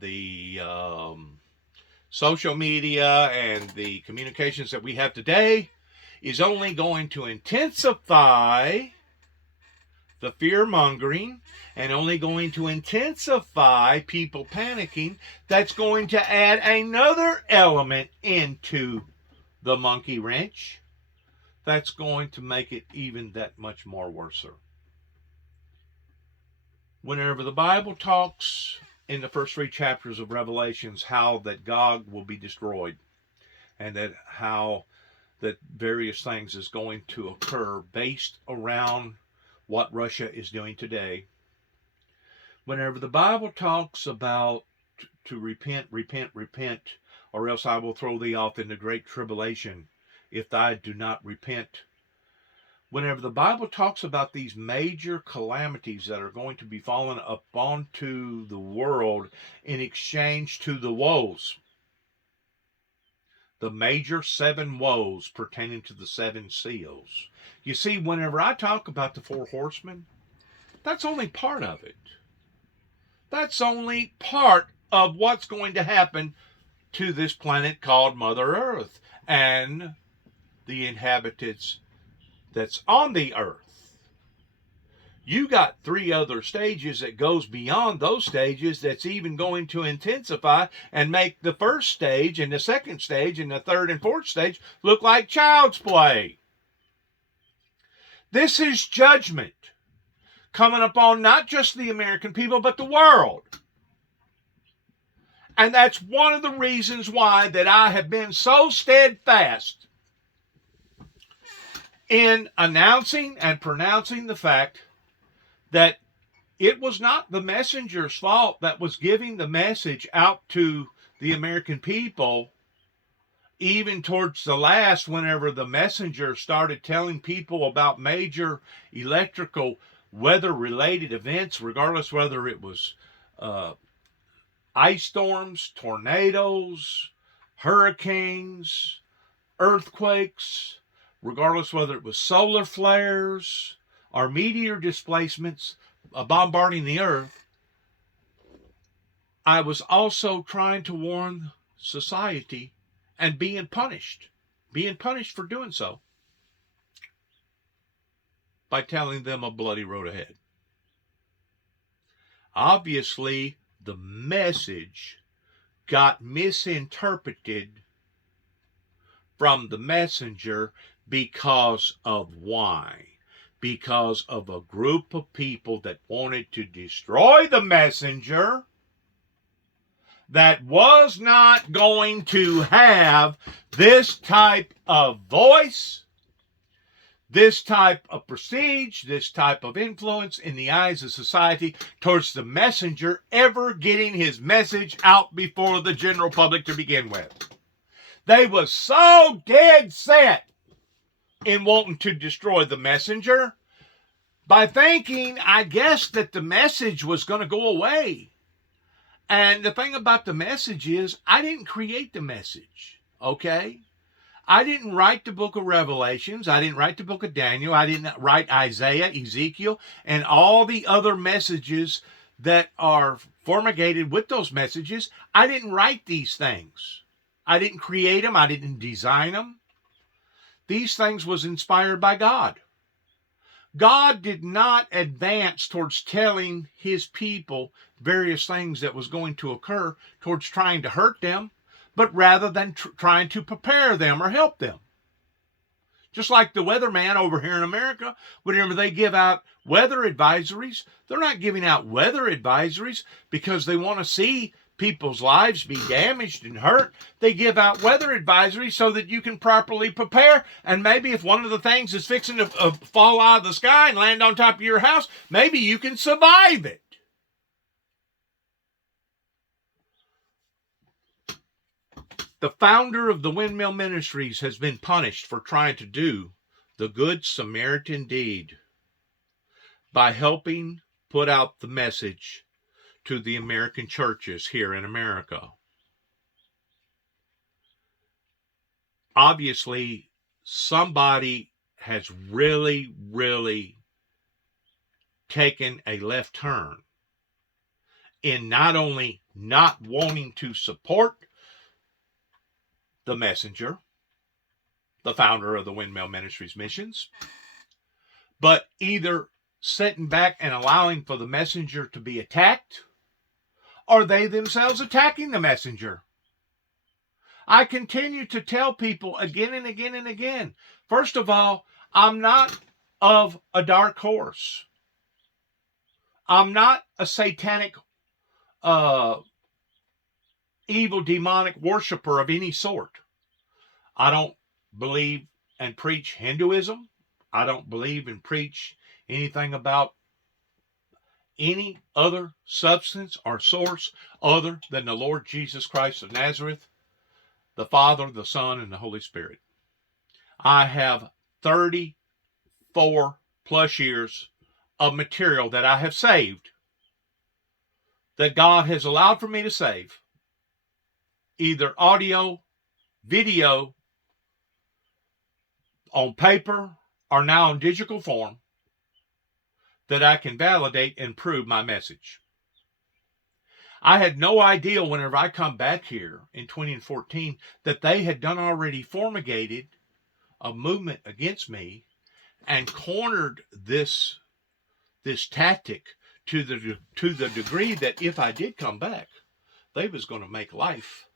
the social media and the communications that we have today is only going to intensify the fear-mongering and only going to intensify people panicking. That's going to add another element into the monkey wrench. That's going to make it even that much more worse. Whenever the Bible talks in the first 3 chapters of Revelations how that Gog will be destroyed, and that how that various things is going to occur based around what Russia is doing today. Whenever the Bible talks about to repent, repent, repent, or else I will throw thee off into great tribulation if thou do not repent. Whenever the Bible talks about these major calamities that are going to be fallen upon to the world in exchange to the woes, the major 7 woes pertaining to the 7 seals. You see, whenever I talk about the 4 horsemen, that's only part of it. That's only part of what's going to happen to this planet called Mother Earth and the inhabitants that's on the earth. You got 3 other stages that goes beyond those stages that's even going to intensify and make the first stage and the second stage and the third and fourth stage look like child's play. This is judgment coming upon not just the American people, but the world. And that's one of the reasons why that I have been so steadfast in announcing and pronouncing the fact that it was not the messenger's fault that was giving the message out to the American people, even towards the last, whenever the messenger started telling people about major electrical weather-related events, regardless whether it was ice storms, tornadoes, hurricanes, earthquakes, regardless whether it was solar flares or meteor displacements bombarding the earth. I was also trying to warn society and being punished for doing so by telling them a bloody road ahead. Obviously, the message got misinterpreted from the messenger because of why? Because of a group of people that wanted to destroy the messenger, that was not going to have this type of voice, this type of prestige, this type of influence in the eyes of society towards the messenger ever getting his message out before the general public to begin with. They was so dead set in wanting to destroy the messenger by thinking, I guess, that the message was going to go away. And the thing about the message is, I didn't create the message, okay? I didn't write the book of Revelations. I didn't write the book of Daniel. I didn't write Isaiah, Ezekiel, and all the other messages that are formigated with those messages. I didn't write these things. I didn't create them. I didn't design them. These things was inspired by God. God did not advance towards telling his people various things that was going to occur towards trying to hurt them, but rather than trying to prepare them or help them. Just like the weatherman over here in America, whenever they give out weather advisories, they're not giving out weather advisories because they want to see people's lives be damaged and hurt. They give out weather advisories so that you can properly prepare. And maybe if one of the things is fixing to fall out of the sky and land on top of your house, maybe you can survive it. The founder of the Windmill Ministries has been punished for trying to do the Good Samaritan deed by helping put out the message to the American churches here in America. Obviously, somebody has really, really taken a left turn in not only not wanting to support the messenger, the founder of the Windmill Ministries missions, but either sitting back and allowing for the messenger to be attacked, or they themselves attacking the messenger. I continue to tell people again and again and again, first of all, I'm not of a dark horse. I'm not a satanic, evil, demonic worshiper of any sort. I don't believe and preach Hinduism. I don't believe and preach anything about any other substance or source other than the Lord Jesus Christ of Nazareth, the Father, the Son, and the Holy Spirit. I have 34 plus years of material that I have saved, that God has allowed for me to save, either audio, video, on paper, or now in digital form, that I can validate and prove my message. I had no idea whenever I come back here in 2014 that they had done already formigated a movement against me and cornered this this tactic to the degree that if I did come back, they was going to make life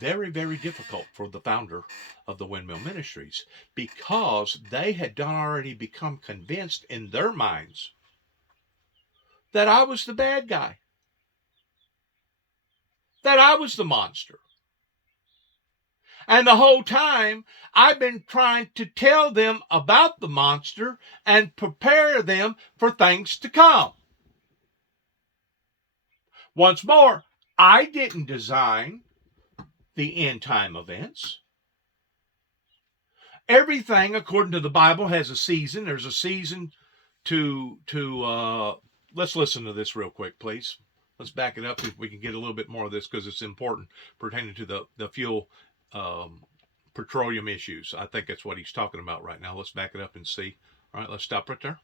very, very difficult for the founder of the Windmill Ministries, because they had already become convinced in their minds that I was the bad guy, that I was the monster. And the whole time, I've been trying to tell them about the monster and prepare them for things to come. Once more, I didn't design the end time events. Everything, according to the Bible, has a season. There's a season to let's listen to this real quick, please. Let's back it up if we can get a little bit more of this, because it's important pertaining to the fuel petroleum issues. I think that's what he's talking about right now. Let's back it up and see. All right, let's stop right there.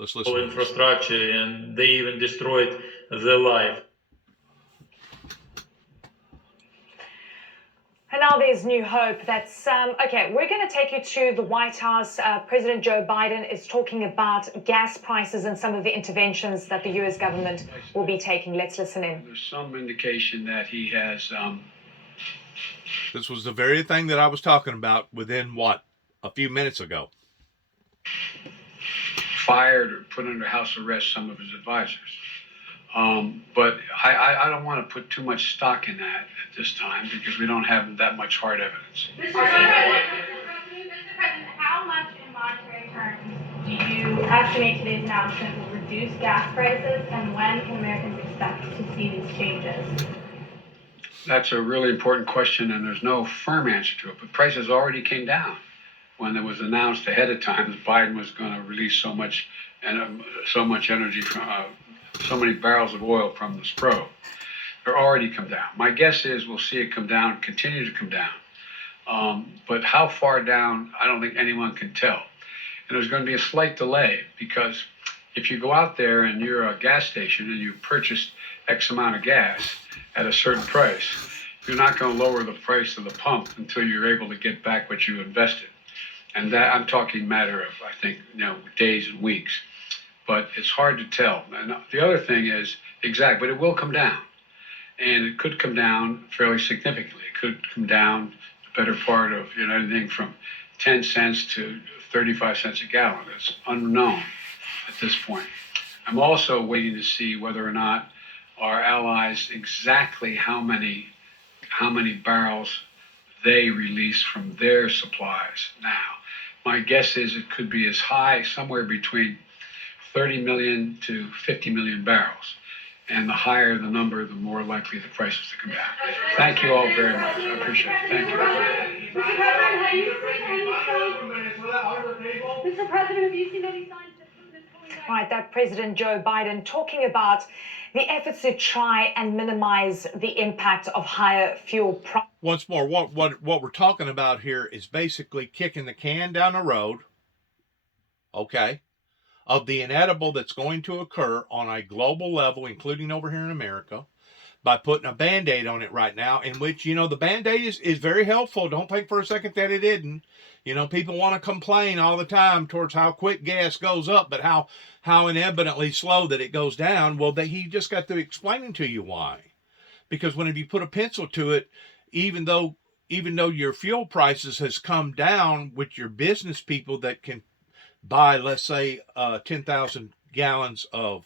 Let's listen to infrastructure, and they even destroyed their life. And now there's new hope. That's okay. We're going to take you to the White House. President Joe Biden is talking about gas prices and some of the interventions that the U.S. government will be taking. Let's listen in. There's some indication that he has. This was the very thing that I was talking about within a few minutes ago. Fired or put under house arrest some of his advisors. But I don't want to put too much stock in that at this time, because we don't have that much hard evidence. Mr. President, how much in monetary terms do you estimate today's announcement will reduce gas prices, and when can Americans expect to see these changes? That's a really important question, and there's no firm answer to it. But prices already came down when it was announced ahead of time that Biden was going to release so much energy from so many barrels of oil from the Spro. They're already come down. My guess is we'll see it come down, continue to come down. But how far down, I don't think anyone can tell. And there's going to be a slight delay, because if you go out there and you're a gas station and you purchased X amount of gas at a certain price, you're not going to lower the price of the pump until you're able to get back what you invested. And that, I'm talking matter of, I think, days and weeks. But it's hard to tell. And the other thing is, but it will come down. And it could come down fairly significantly. It could come down the better part of, anything from 10 cents to 35 cents a gallon. It's unknown at this point. I'm also waiting to see whether or not our allies exactly how many barrels they release from their supplies now. My guess is it could be as high, somewhere between 30 million to 50 million barrels. And the higher the number, the more likely the prices to come down. Thank you all very much. I appreciate it. Thank you. Mr. President, have you seen any signs that Crude is pulling back? Right, that President Joe Biden talking about the efforts to try and minimize the impact of higher fuel prices. Once more, what we're talking about here is basically kicking the can down the road, okay, of the inedible that's going to occur on a global level, including over here in America, by putting a Band-Aid on it right now, in which, the Band-Aid is very helpful. Don't think for a second that it isn't. People want to complain all the time towards how quick gas goes up, but how inevitably slow that it goes down. Well, he just got through explaining to you why. Because whenever you put a pencil to it, even though your fuel prices has come down with your business people that can buy, let's say, 10,000 gallons of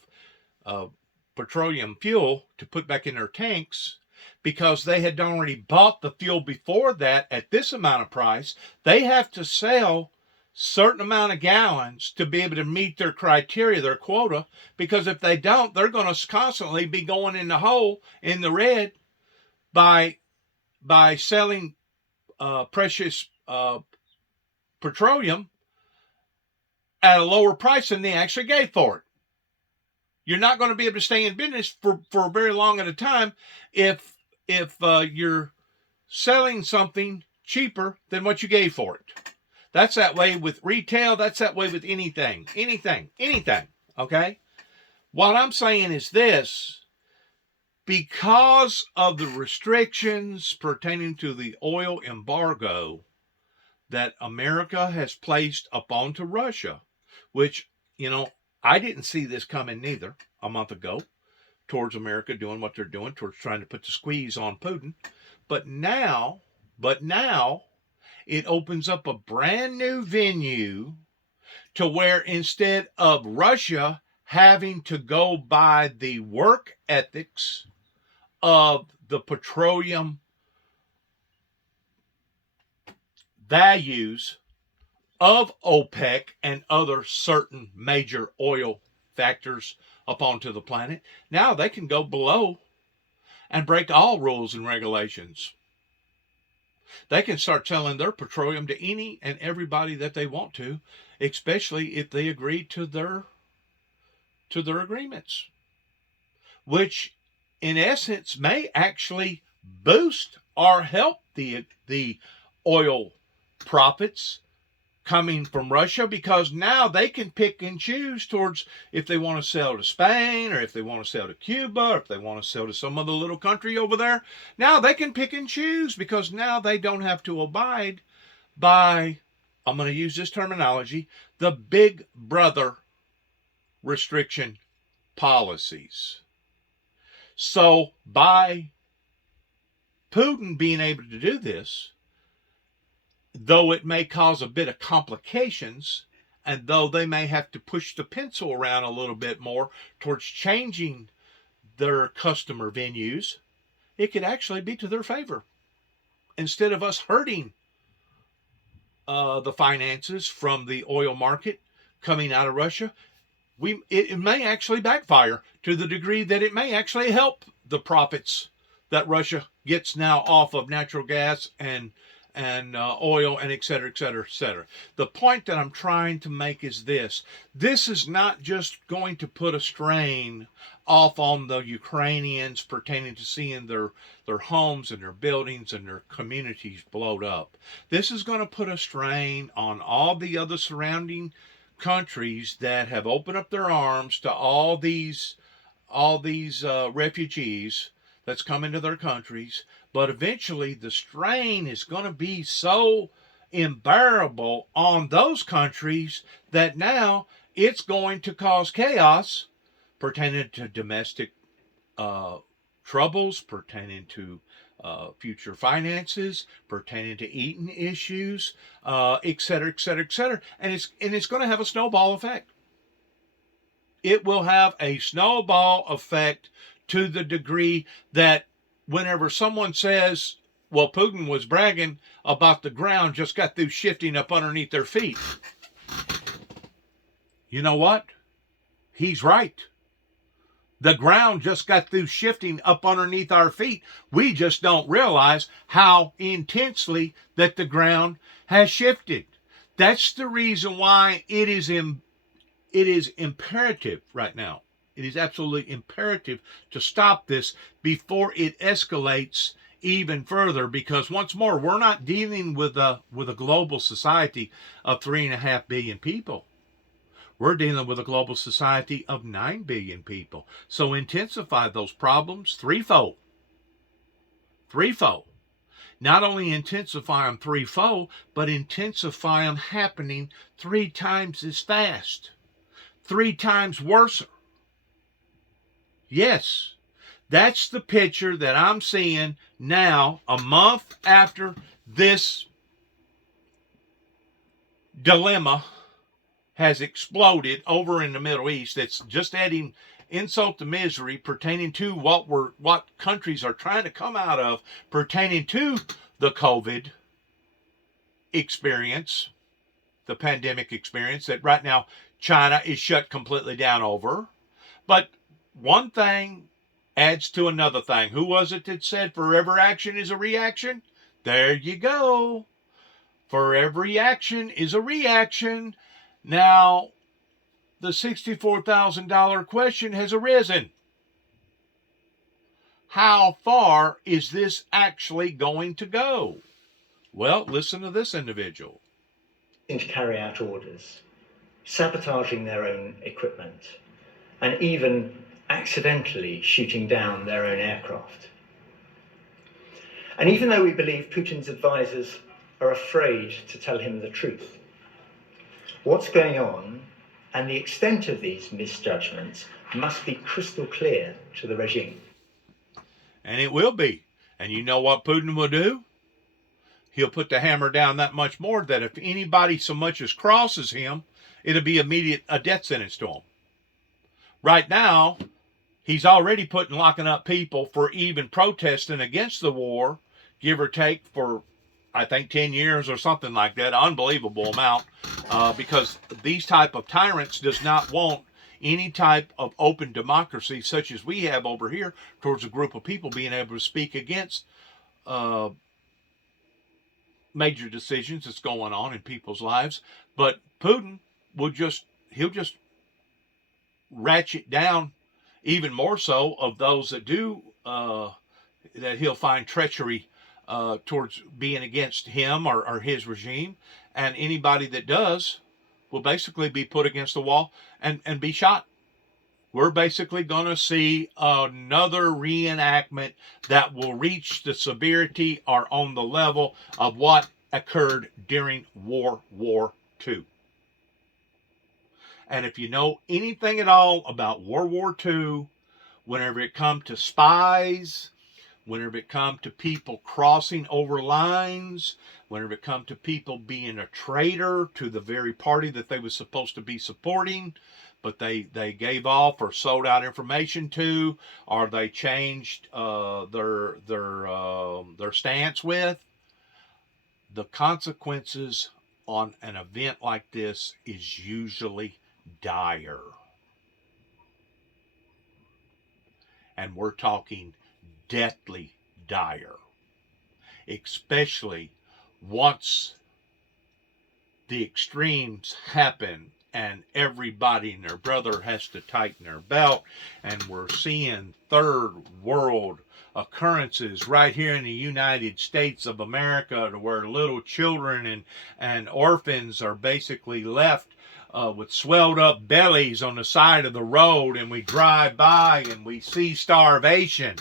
petroleum fuel to put back in their tanks, because they had already bought the fuel before that at this amount of price, they have to sell certain amount of gallons to be able to meet their criteria, their quota, because if they don't, they're going to constantly be going in the hole, in the red, by selling precious petroleum at a lower price than they actually gave for it. You're not going to be able to stay in business for very long at a time if you're selling something cheaper than what you gave for it. That's that way with retail. That's that way with anything. Okay? What I'm saying is this: because of the restrictions pertaining to the oil embargo that America has placed upon to Russia, which, I didn't see this coming neither a month ago towards America doing what they're doing, towards trying to put the squeeze on Putin. But now it opens up a brand new venue to where instead of Russia having to go by the work ethics of the petroleum values of OPEC and other certain major oil factors up onto the planet, now they can go below and break all rules and regulations. They can start selling their petroleum to any and everybody that they want to, especially if they agree to their agreements, which in essence may actually boost or help the oil profits coming from Russia, because now they can pick and choose towards if they want to sell to Spain, or if they want to sell to Cuba, or if they want to sell to some other little country over there. Now they can pick and choose, because now they don't have to abide by, I'm going to use this terminology, the big brother restriction policies. So by Putin being able to do this, though it may cause a bit of complications, and though they may have to push the pencil around a little bit more towards changing their customer venues, it could actually be to their favor. Instead of us hurting the finances from the oil market coming out of Russia, it may actually backfire to the degree that it may actually help the profits that Russia gets now off of natural gas and oil and et cetera, et cetera, et cetera. The point that I'm trying to make is this. This is not just going to put a strain off on the Ukrainians pertaining to seeing their homes and their buildings and their communities blowed up. This is going to put a strain on all the other surrounding countries that have opened up their arms to all these refugees that's come into their countries. But eventually the strain is going to be so unbearable on those countries that now it's going to cause chaos pertaining to domestic troubles, pertaining to future finances, pertaining to eating issues, et cetera, et cetera, et cetera. And it's going to have a snowball effect. It will have a snowball effect to the degree that whenever someone says, well, Putin was bragging about the ground just got through shifting up underneath their feet. You know what? He's right. The ground just got through shifting up underneath our feet. We just don't realize how intensely that the ground has shifted. That's the reason why it is imperative right now. It is absolutely imperative to stop this before it escalates even further, because once more, we're not dealing with a global society of 3.5 billion people. We're dealing with a global society of 9 billion people. So intensify those problems threefold. Threefold. Not only intensify them threefold, but intensify them happening 3 times as fast. 3 times worse. Yes, that's the picture that I'm seeing now, a month after this dilemma has exploded over in the Middle East. That's just adding insult to misery pertaining to what countries are trying to come out of pertaining to the COVID experience, the pandemic experience that right now China is shut completely down over. But one thing adds to another thing. Who was it that said for every action is a reaction? There you go. For every action is a reaction. Now, the $64,000 question has arisen. How far is this actually going to go? Well, listen to this individual. To carry out orders, sabotaging their own equipment, and even accidentally shooting down their own aircraft. And even though we believe Putin's advisors are afraid to tell him the truth, what's going on And the extent of these misjudgments must be crystal clear to the regime. And it will be. And you know what Putin will do? He'll put the hammer down that much more that if anybody so much as crosses him, it'll be a death sentence to him. Right now, he's already locking up people for even protesting against the war, give or take, for I think 10 years or something like that. Unbelievable amount, because these type of tyrants does not want any type of open democracy such as we have over here towards a group of people being able to speak against major decisions that's going on in people's lives. But Putin he'll just ratchet down even more so of those that do, that he'll find treachery towards being against him or his regime. And anybody that does will basically be put against the wall and be shot. We're basically going to see another reenactment that will reach the severity or on the level of what occurred during World War II. And if you know anything at all about World War II, whenever it comes to spies, whenever it comes to people crossing over lines, whenever it comes to people being a traitor to the very party that they were supposed to be supporting, but they gave off or sold out information to, or they changed their stance with, the consequences on an event like this is usually dire. And we're talking deathly dire, especially once the extremes happen and everybody and their brother has to tighten their belt, and we're seeing third world occurrences right here in the United States of America, to where little children and orphans are basically left with swelled up bellies on the side of the road, and we drive by and we see starvation.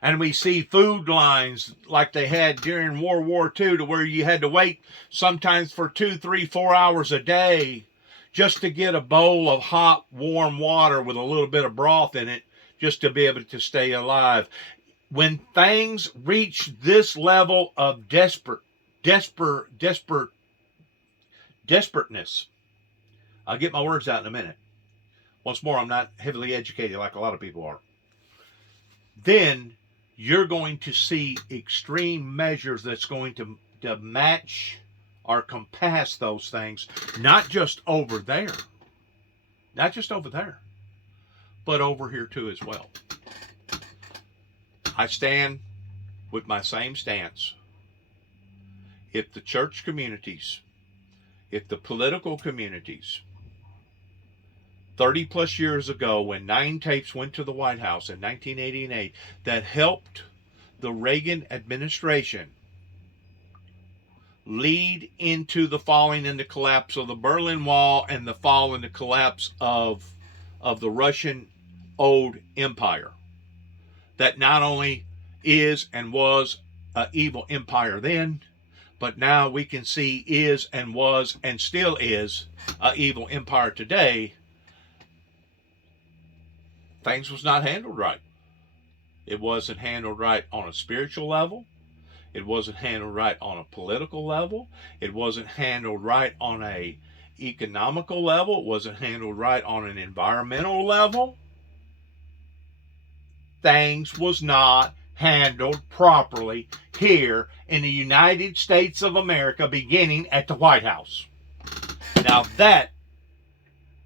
And we see food lines like they had during World War II, to where you had to wait sometimes for 2, 3, 4 hours a day just to get a bowl of hot, warm water with a little bit of broth in it, just to be able to stay alive. When things reach this level of desperateness, I'll get my words out in a minute. Once more, I'm not heavily educated like a lot of people are. Then you're going to see extreme measures that's going to match or compass those things, not just over there, but over here too as well. I stand with my same stance. If the church communities, if the political communities, 30 plus years ago, when 9 tapes went to the White House in 1988 that helped the Reagan administration lead into the falling and the collapse of the Berlin Wall and the fall and the collapse of the Russian old empire, that not only is and was an evil empire then, but now we can see is and was and still is an evil empire today. Things was not handled right. It wasn't handled right on a spiritual level. It wasn't handled right on a political level. It wasn't handled right on a economical level. It wasn't handled right on an environmental level. Things was not handled properly here in the United States of America, beginning at the White House. Now that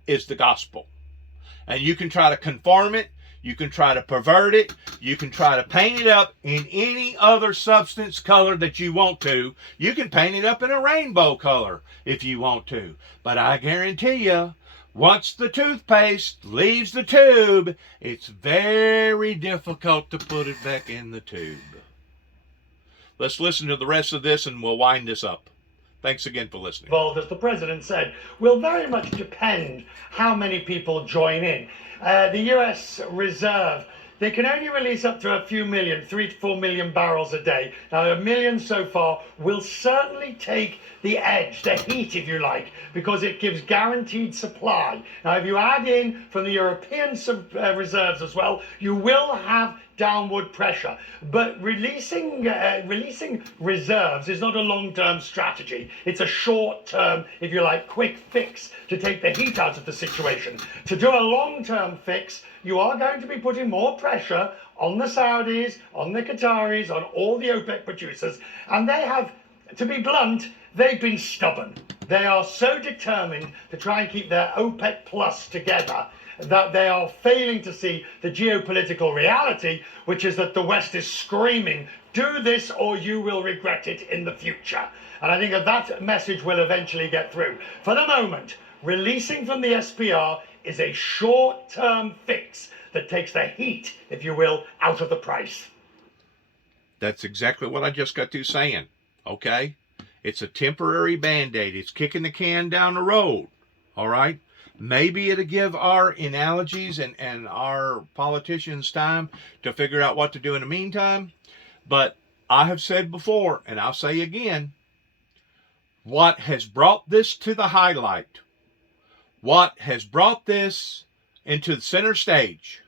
is the gospel. And you can try to conform it, you can try to pervert it, you can try to paint it up in any other substance color that you want to. You can paint it up in a rainbow color if you want to. But I guarantee you, once the toothpaste leaves the tube, it's very difficult to put it back in the tube. Let's listen to the rest of this and we'll wind this up. Thanks again for listening. Involved, as the president said, will very much depend how many people join in. The U.S. Reserve, they can only release up to a few million, 3 to 4 million barrels a day. Now, a million so far will certainly take the edge, the heat, if you like, because it gives guaranteed supply. Now, if you add in from the European reserves as well, you will have downward pressure. But releasing reserves is not a long-term strategy. It's a short-term, if you like, quick fix to take the heat out of the situation. To do a long-term fix, you are going to be putting more pressure on the Saudis, on the Qataris, on all the OPEC producers, and they have, to be blunt, they've been stubborn. They are so determined to try and keep their OPEC plus together that they are failing to see the geopolitical reality, which is that the West is screaming, do this or you will regret it in the future. And I think that message will eventually get through. For the moment, releasing from the SPR is a short-term fix that takes the heat, if you will, out of the price. That's exactly what I just got through saying, okay? It's a temporary Band-Aid. It's kicking the can down the road, all right? Maybe it'll give our analogies and our politicians time to figure out what to do in the meantime. But I have said before, and I'll say again, what has brought this to the highlight, what has brought this into the center stage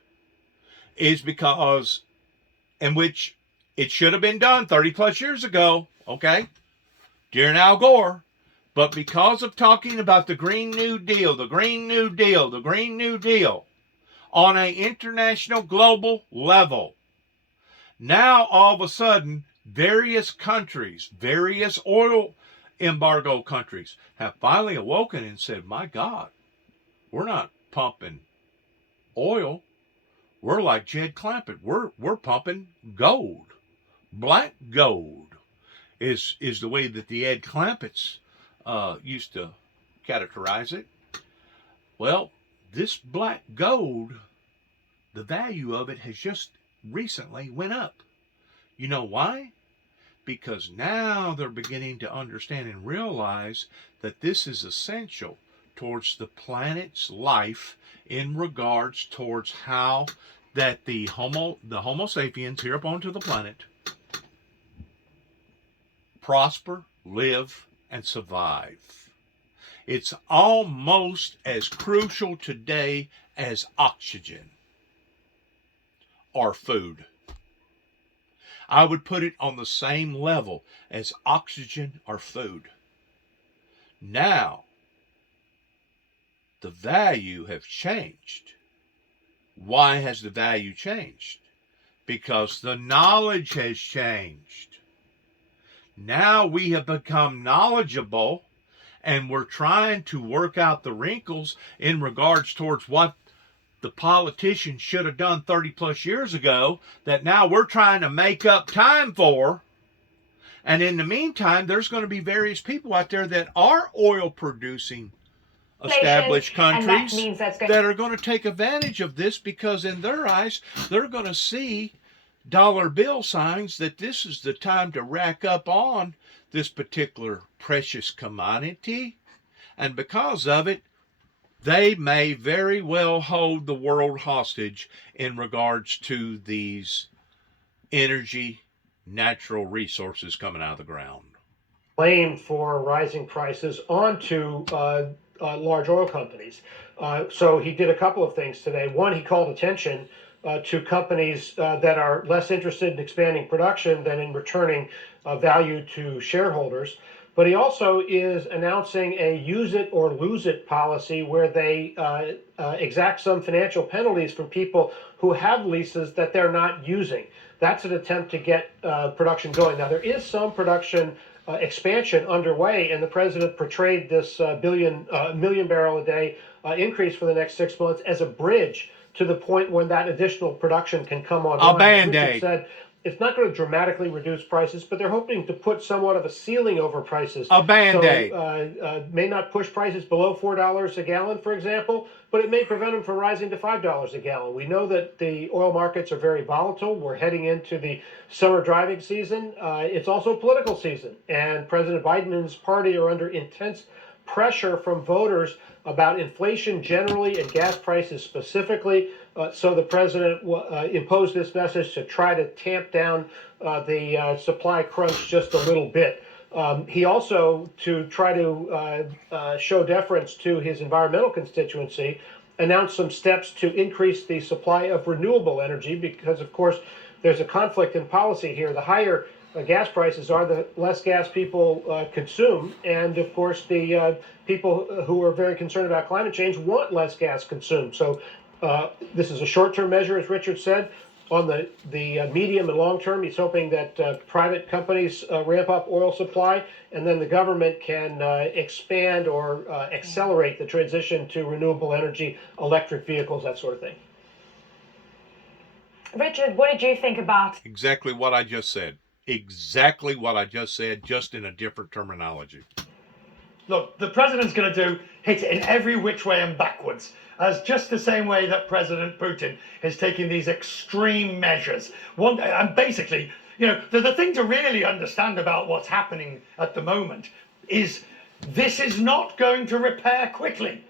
is because, in which it should have been done 30 plus years ago, okay, during Al Gore, but because of talking about the Green New Deal, the Green New Deal, the Green New Deal on an international global level, now all of a sudden various countries, various oil embargo countries have finally awoken and said, my God, we're not pumping oil. We're like Jed Clampett. We're pumping gold. Black gold is the way that the Ed Clampetts used to categorize it. Well, this black gold, the value of it has just recently went up. You know why? Because now they're beginning to understand and realize that this is essential towards the planet's life in regards towards how that the Homo sapiens here up onto the planet prosper, live, and survive. It's almost as crucial today as oxygen or food. I would put it on the same level as oxygen or food. Now, the value have changed. Why has the value changed? Because the knowledge has changed. Now we have become knowledgeable and we're trying to work out the wrinkles in regards towards what the politicians should have done 30 plus years ago that now we're trying to make up time for. And in the meantime, there's going to be various people out there that are oil producing established countries that are going to take advantage of this because in their eyes, they're going to see dollar bill signs that this is the time to rack up on this particular precious commodity. And because of it, they may very well hold the world hostage in regards to these energy, natural resources coming out of the ground. Blame for rising prices onto large oil companies. So he did a couple of things today. One, he called attention to companies that are less interested in expanding production than in returning value to shareholders. But he also is announcing a use it or lose it policy where they exact some financial penalties from people who have leases that they're not using. That's an attempt to get production going. Now, there is some production expansion underway, and the president portrayed this million barrel a day increase for the next 6 months as a bridge to the point when that additional production can come online. A Band-Aid. Said it's not going to dramatically reduce prices, but they're hoping to put somewhat of a ceiling over prices. A Band-Aid. So, may not push prices below $4 a gallon, for example, but it may prevent them from rising to $5 a gallon. We know that the oil markets are very volatile. We're heading into the summer driving season. It's also political season, and President Biden and his party are under intense pressure from voters about inflation generally and gas prices specifically. So the president imposed this message to try to tamp down the supply crunch just a little bit. He also, to try to show deference to his environmental constituency, announced some steps to increase the supply of renewable energy because, of course, there's a conflict in policy here. The higher gas prices are, the less gas people consume. And, of course, the people who are very concerned about climate change want less gas consumed. So this is a short-term measure, as Richard said. On the medium and long term, he's hoping that private companies ramp up oil supply, and then the government can expand or accelerate the transition to renewable energy, electric vehicles, that sort of thing. Richard, what did you think about? Exactly what I just said. Exactly what I just said, just in a different terminology. Look, the president's going to hit it in every which way and backwards, as just the same way that President Putin is taking these extreme measures. And basically, you know, the thing to really understand about what's happening at the moment is this is not going to repair quickly.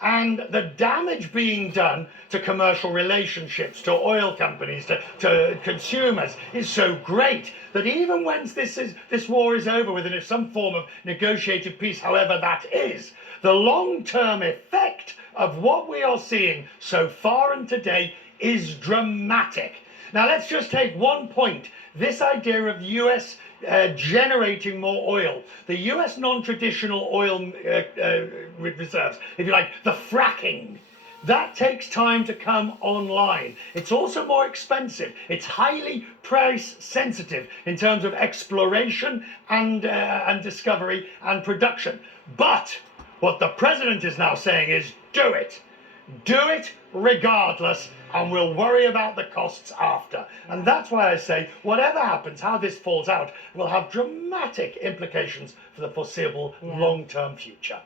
And the damage being done to commercial relationships, to oil companies, to consumers is so great that even when this war is over with some form of negotiated peace, however that is, the long-term effect of what we are seeing so far and today is dramatic. Now let's just take one point. This idea of US generating more oil. The US non-traditional oil reserves, if you like, the fracking, that takes time to come online. It's also more expensive. It's highly price sensitive in terms of exploration and discovery and production. But what the president is now saying is do it. Do it regardless, and we'll worry about the costs after. And that's why I say, whatever happens, how this falls out, will have dramatic implications for the foreseeable long-term future.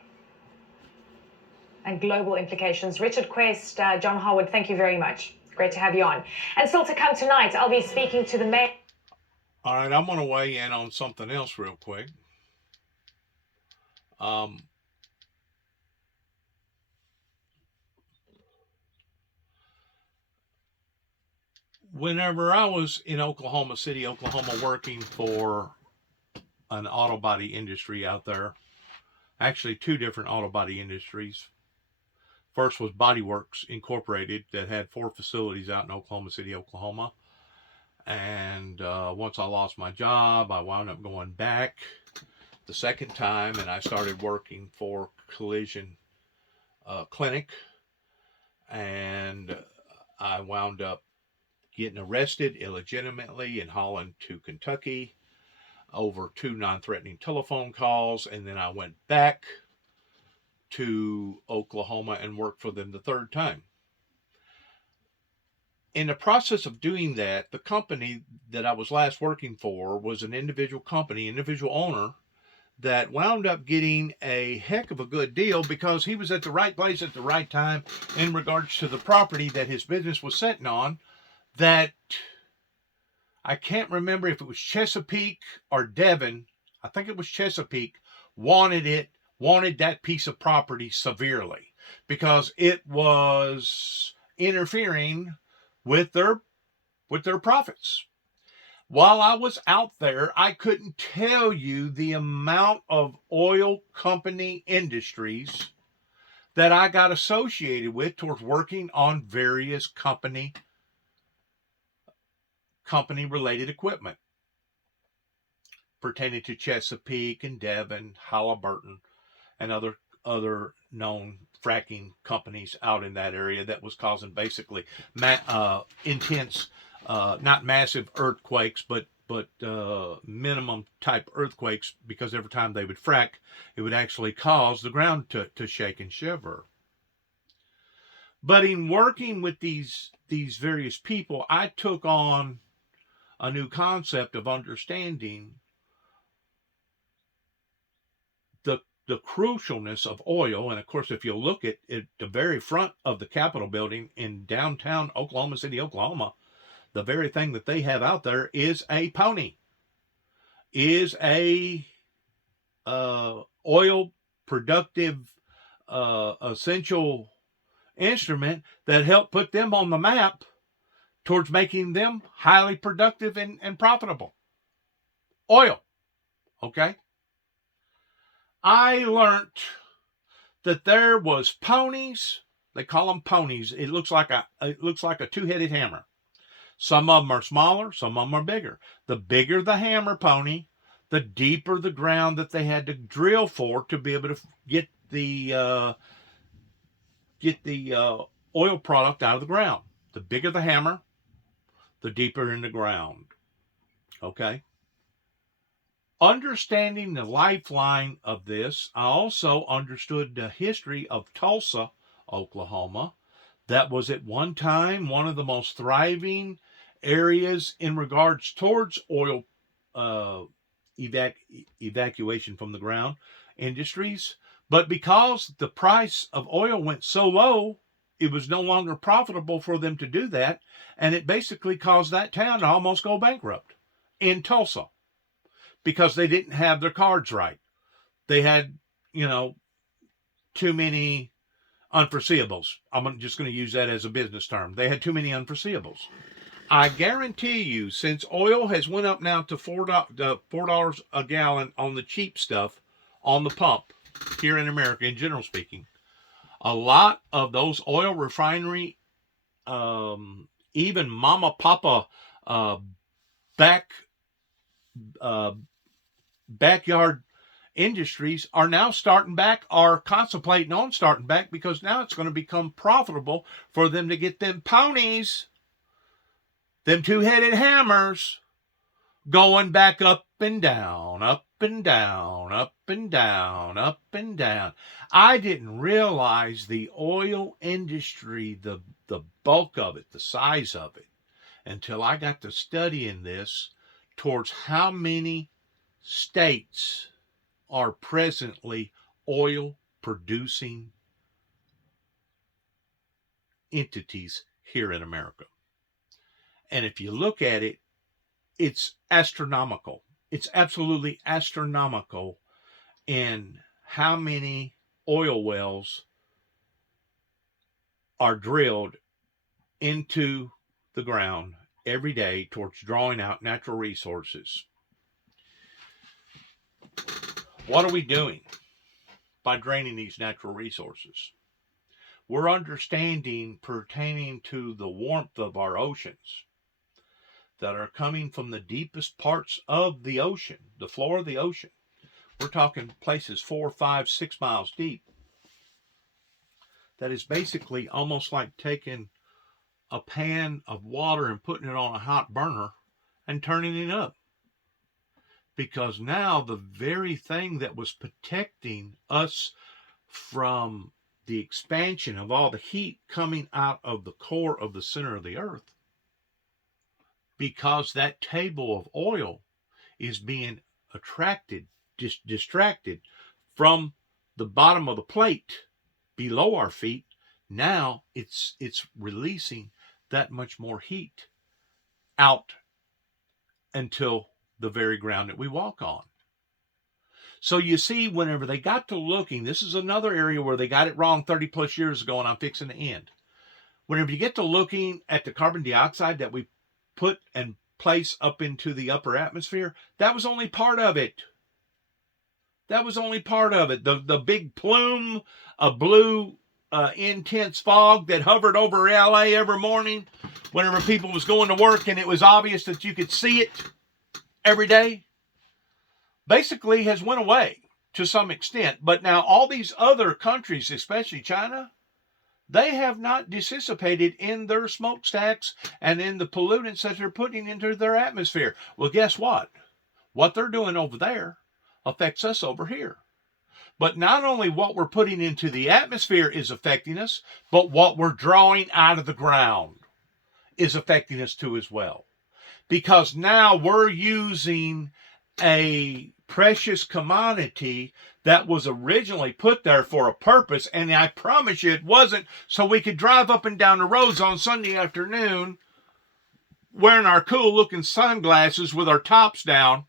And global implications. Richard Quest, John Howard, thank you very much. Great to have you on. And still to come tonight, I'll be speaking to the mayor. All right, I'm going to weigh in on something else real quick. Whenever I was in Oklahoma City, Oklahoma, working for an auto body industry out there, actually two different auto body industries. First was Body Works Incorporated that had 4 facilities out in Oklahoma City, Oklahoma. And once I lost my job, I wound up going back the second time, and I started working for Collision Clinic. And I wound up getting arrested illegitimately in Holland to Kentucky over 2 non-threatening telephone calls. And then I went back to Oklahoma and worked for them the third time. In the process of doing that, the company that I was last working for was an individual company, individual owner, that wound up getting a heck of a good deal because he was at the right place at the right time in regards to the property that his business was sitting on. That I can't remember if it was Chesapeake or Devon. I think it was Chesapeake wanted that piece of property severely because it was interfering with their profits. While I was out there, I couldn't tell you the amount of oil company industries that I got associated with towards working on various company-related equipment pertaining to Chesapeake and Devon, Halliburton, and other known fracking companies out in that area that was causing basically intense, not massive earthquakes, but minimum type earthquakes, because every time they would frack, it would actually cause the ground to shake and shiver. But in working with these various people, I took on a new concept of understanding the crucialness of oil. And of course, if you look at the very front of the Capitol building in downtown Oklahoma City, Oklahoma, the very thing that they have out there is a pony, is a oil productive essential instrument that helped put them on the map towards making them highly productive and profitable. Oil. Okay? I learned that there was ponies. They call them ponies. It looks like a two-headed hammer. Some of them are smaller, some of them are bigger. The bigger the hammer pony, the deeper the ground that they had to drill for to be able to get the oil product out of the ground. The bigger the hammer, the deeper in the ground. Okay? Understanding the lifeline of this, I also understood the history of Tulsa, Oklahoma. That was at one time one of the most thriving areas in regards towards oil evacuation from the ground industries. But because the price of oil went so low, it was no longer profitable for them to do that. And it basically caused that town to almost go bankrupt in Tulsa because they didn't have their cards right. They had, too many unforeseeables. I'm just going to use that as a business term. They had too many unforeseeables. I guarantee you, since oil has went up now to $4 a gallon on the cheap stuff on the pump here in America, in general speaking, a lot of those oil refinery, even mama papa backyard industries are now contemplating on starting back because now it's going to become profitable for them to get them ponies, them two-headed hammers, going back up and down, up and down, up and down, up and down. I didn't realize the oil industry, the bulk of it, the size of it, until I got to studying this towards how many states are presently oil producing entities here in America. And if you look at it, it's astronomical. It's absolutely astronomical in how many oil wells are drilled into the ground every day towards drawing out natural resources. What are we doing by draining these natural resources? We're understanding pertaining to the warmth of our oceans that are coming from the deepest parts of the ocean, the floor of the ocean. We're talking places 4, 5, 6 miles deep. That is basically almost like taking a pan of water and putting it on a hot burner and turning it up. Because now the very thing that was protecting us from the expansion of all the heat coming out of the core of the center of the earth, because that table of oil is being distracted from the bottom of the plate below our feet, now it's releasing that much more heat out until the very ground that we walk on. So you see, whenever they got to looking, this is another area where they got it wrong 30 plus years ago, and I'm fixing to end. Whenever you get to looking at the carbon dioxide that we put and place up into the upper atmosphere, that was only part of it. That was only part of it. The big plume of blue intense fog that hovered over LA every morning whenever people was going to work, and it was obvious that you could see it every day, basically has went away to some extent. But now all these other countries, especially China, they have not dissipated in their smokestacks and in the pollutants that they're putting into their atmosphere. Well, guess what? What they're doing over there affects us over here. But not only what we're putting into the atmosphere is affecting us, but what we're drawing out of the ground is affecting us too as well. Because now we're using a precious commodity that was originally put there for a purpose, and I promise you it wasn't so we could drive up and down the roads on Sunday afternoon wearing our cool looking sunglasses with our tops down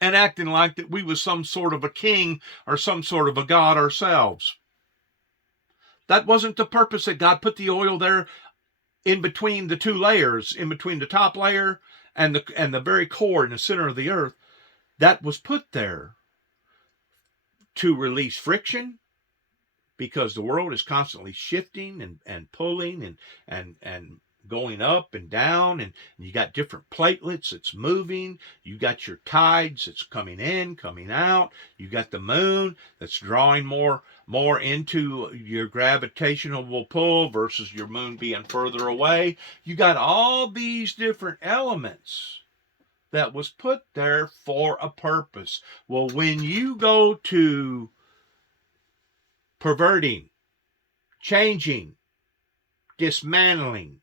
and acting like that we was some sort of a king or some sort of a god ourselves. That wasn't the purpose that God put the oil there in between the two layers, in between the top layer and the very core in the center of the earth. That was put there to release friction, because the world is constantly shifting and pulling and going up and down, and you got different platelets that's moving. You got your tides that's coming in, coming out. You got the moon that's drawing more into your gravitational pull versus your moon being further away. You got all these different elements that was put there for a purpose. Well, when you go to perverting, changing, dismantling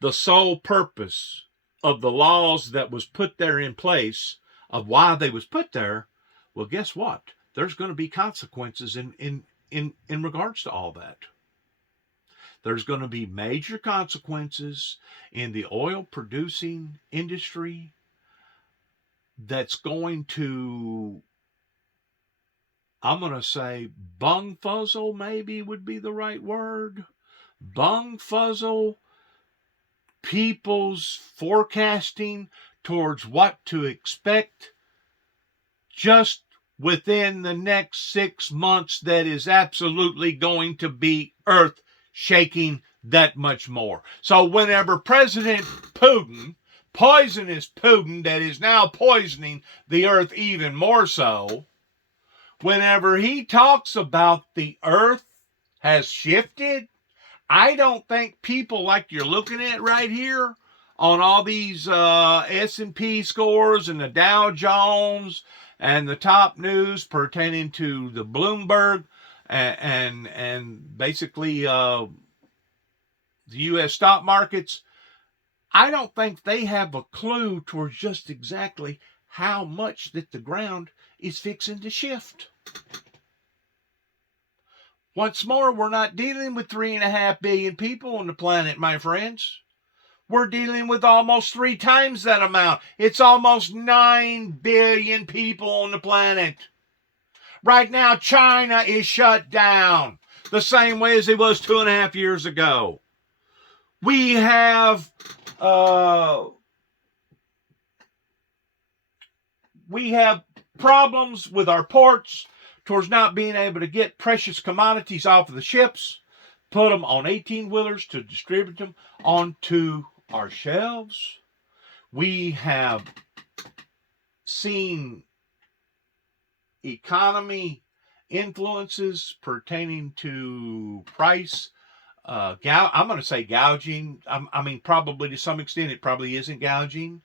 the sole purpose of the laws that was put there in place, of why they was put there, well, guess what? There's going to be consequences in regards to all that. There's going to be major consequences in the oil producing industry that's going to, I'm going to say, bungfuzzle maybe would be the right word. Bungfuzzle people's forecasting towards what to expect just within the next 6 months. That is absolutely going to be earth shaking that much more. So whenever President Putin, poisonous Putin that is now poisoning the earth even more so, whenever he talks about the earth has shifted, I don't think people like you're looking at right here on all these S&P scores and the Dow Jones and the top news pertaining to the Bloomberg and basically the U.S. stock markets, I don't think they have a clue towards just exactly how much that the ground is fixing to shift. Once more, we're not dealing with 3.5 billion people on the planet, my friends. We're dealing with almost 3 times that amount. It's almost 9 billion people on the planet. Right now, China is shut down the same way as it was 2.5 years ago. We have problems with our ports towards not being able to get precious commodities off of the ships, put them on 18-wheelers to distribute them onto our shelves. We have seen economy influences pertaining to price. I'm going to say gouging. I mean, probably to some extent it probably isn't gouging.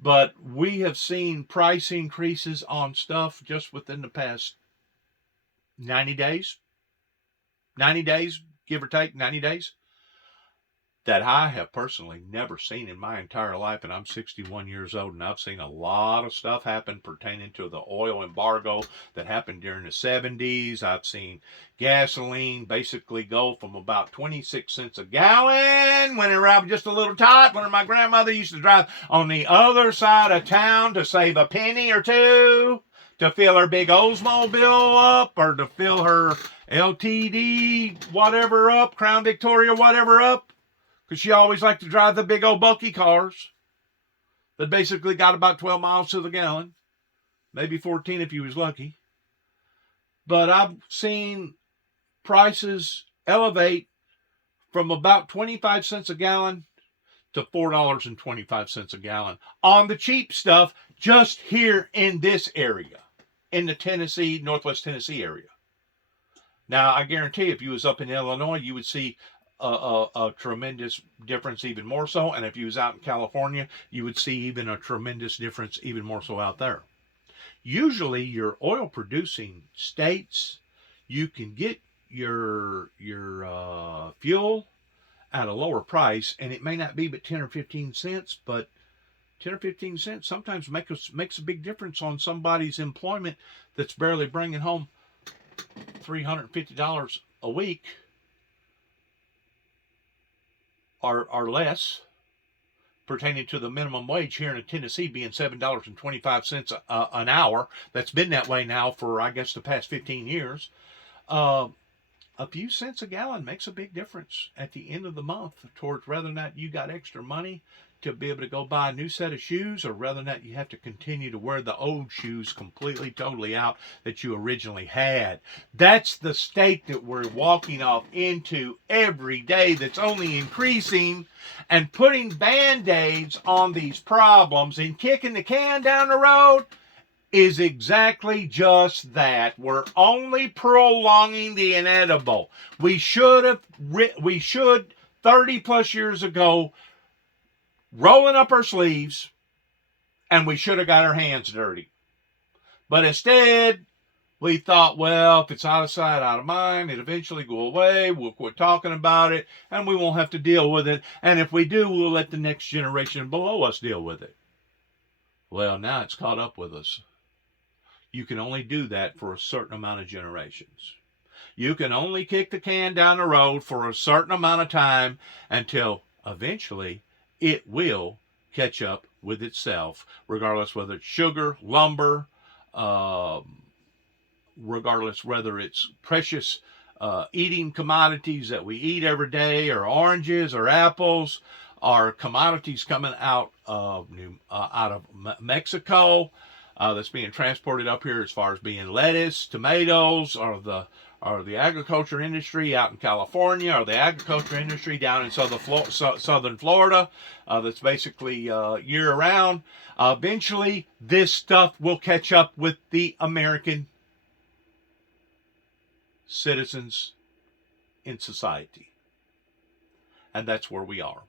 But we have seen price increases on stuff just within the past 90 days. 90 days, give or take, 90 days. That I have personally never seen in my entire life, and I'm 61 years old, and I've seen a lot of stuff happen pertaining to the oil embargo that happened during the 70s. I've seen gasoline basically go from about 26 cents a gallon when I was just a little tot, when my grandmother used to drive on the other side of town to save a penny or two to fill her big Oldsmobile up, or to fill her LTD whatever up, Crown Victoria whatever up. Because she always liked to drive the big old bulky cars that basically got about 12 miles to the gallon. Maybe 14 if you was lucky. But I've seen prices elevate from about 25 cents a gallon to $4.25 a gallon on the cheap stuff just here in this area, in the Tennessee, Northwest Tennessee area. Now, I guarantee if you was up in Illinois, you would see a tremendous difference even more so. And if you was out in California, you would see even a tremendous difference even more so out there. Usually your oil producing states, you can get your fuel at a lower price, and it may not be but 10 or 15 cents, but 10 or 15 cents sometimes makes a big difference on somebody's employment that's barely bringing home $350 a week or less, pertaining to the minimum wage here in Tennessee being $7.25 an hour. That's been that way now for, I guess, the past 15 years. a few cents a gallon makes a big difference at the end of the month towards whether or not you got extra money to be able to go buy a new set of shoes, or whether or not you have to continue to wear the old shoes completely, totally out that you originally had. That's the state that we're walking off into every day, that's only increasing, and putting Band-Aids on these problems and kicking the can down the road is exactly just that. We're only prolonging the inedible. We should 30 plus years ago, rolling up our sleeves, and we should have got our hands dirty. But instead, we thought, well, if it's out of sight, out of mind, it eventually go away, we'll quit talking about it, and we won't have to deal with it. And if we do, we'll let the next generation below us deal with it. Well, now it's caught up with us. You can only do that for a certain amount of generations. You can only kick the can down the road for a certain amount of time until eventually it will catch up with itself, regardless whether it's sugar, lumber, regardless whether it's precious eating commodities that we eat every day, or oranges or apples, or commodities coming out of Mexico that's being transported up here, as far as being lettuce, tomatoes, or the agriculture industry out in California, or the agriculture industry down in southern Florida, that's basically year-round. Eventually, this stuff will catch up with the American citizens in society. And that's where we are.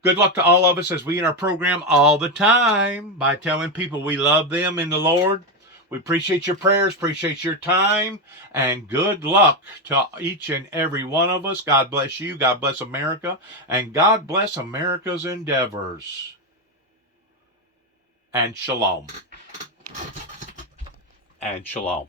Good luck to all of us as we in our program all the time by telling people we love them in the Lord. We appreciate your prayers, appreciate your time, and good luck to each and every one of us. God bless you, God bless America, and God bless America's endeavors. And shalom. And shalom.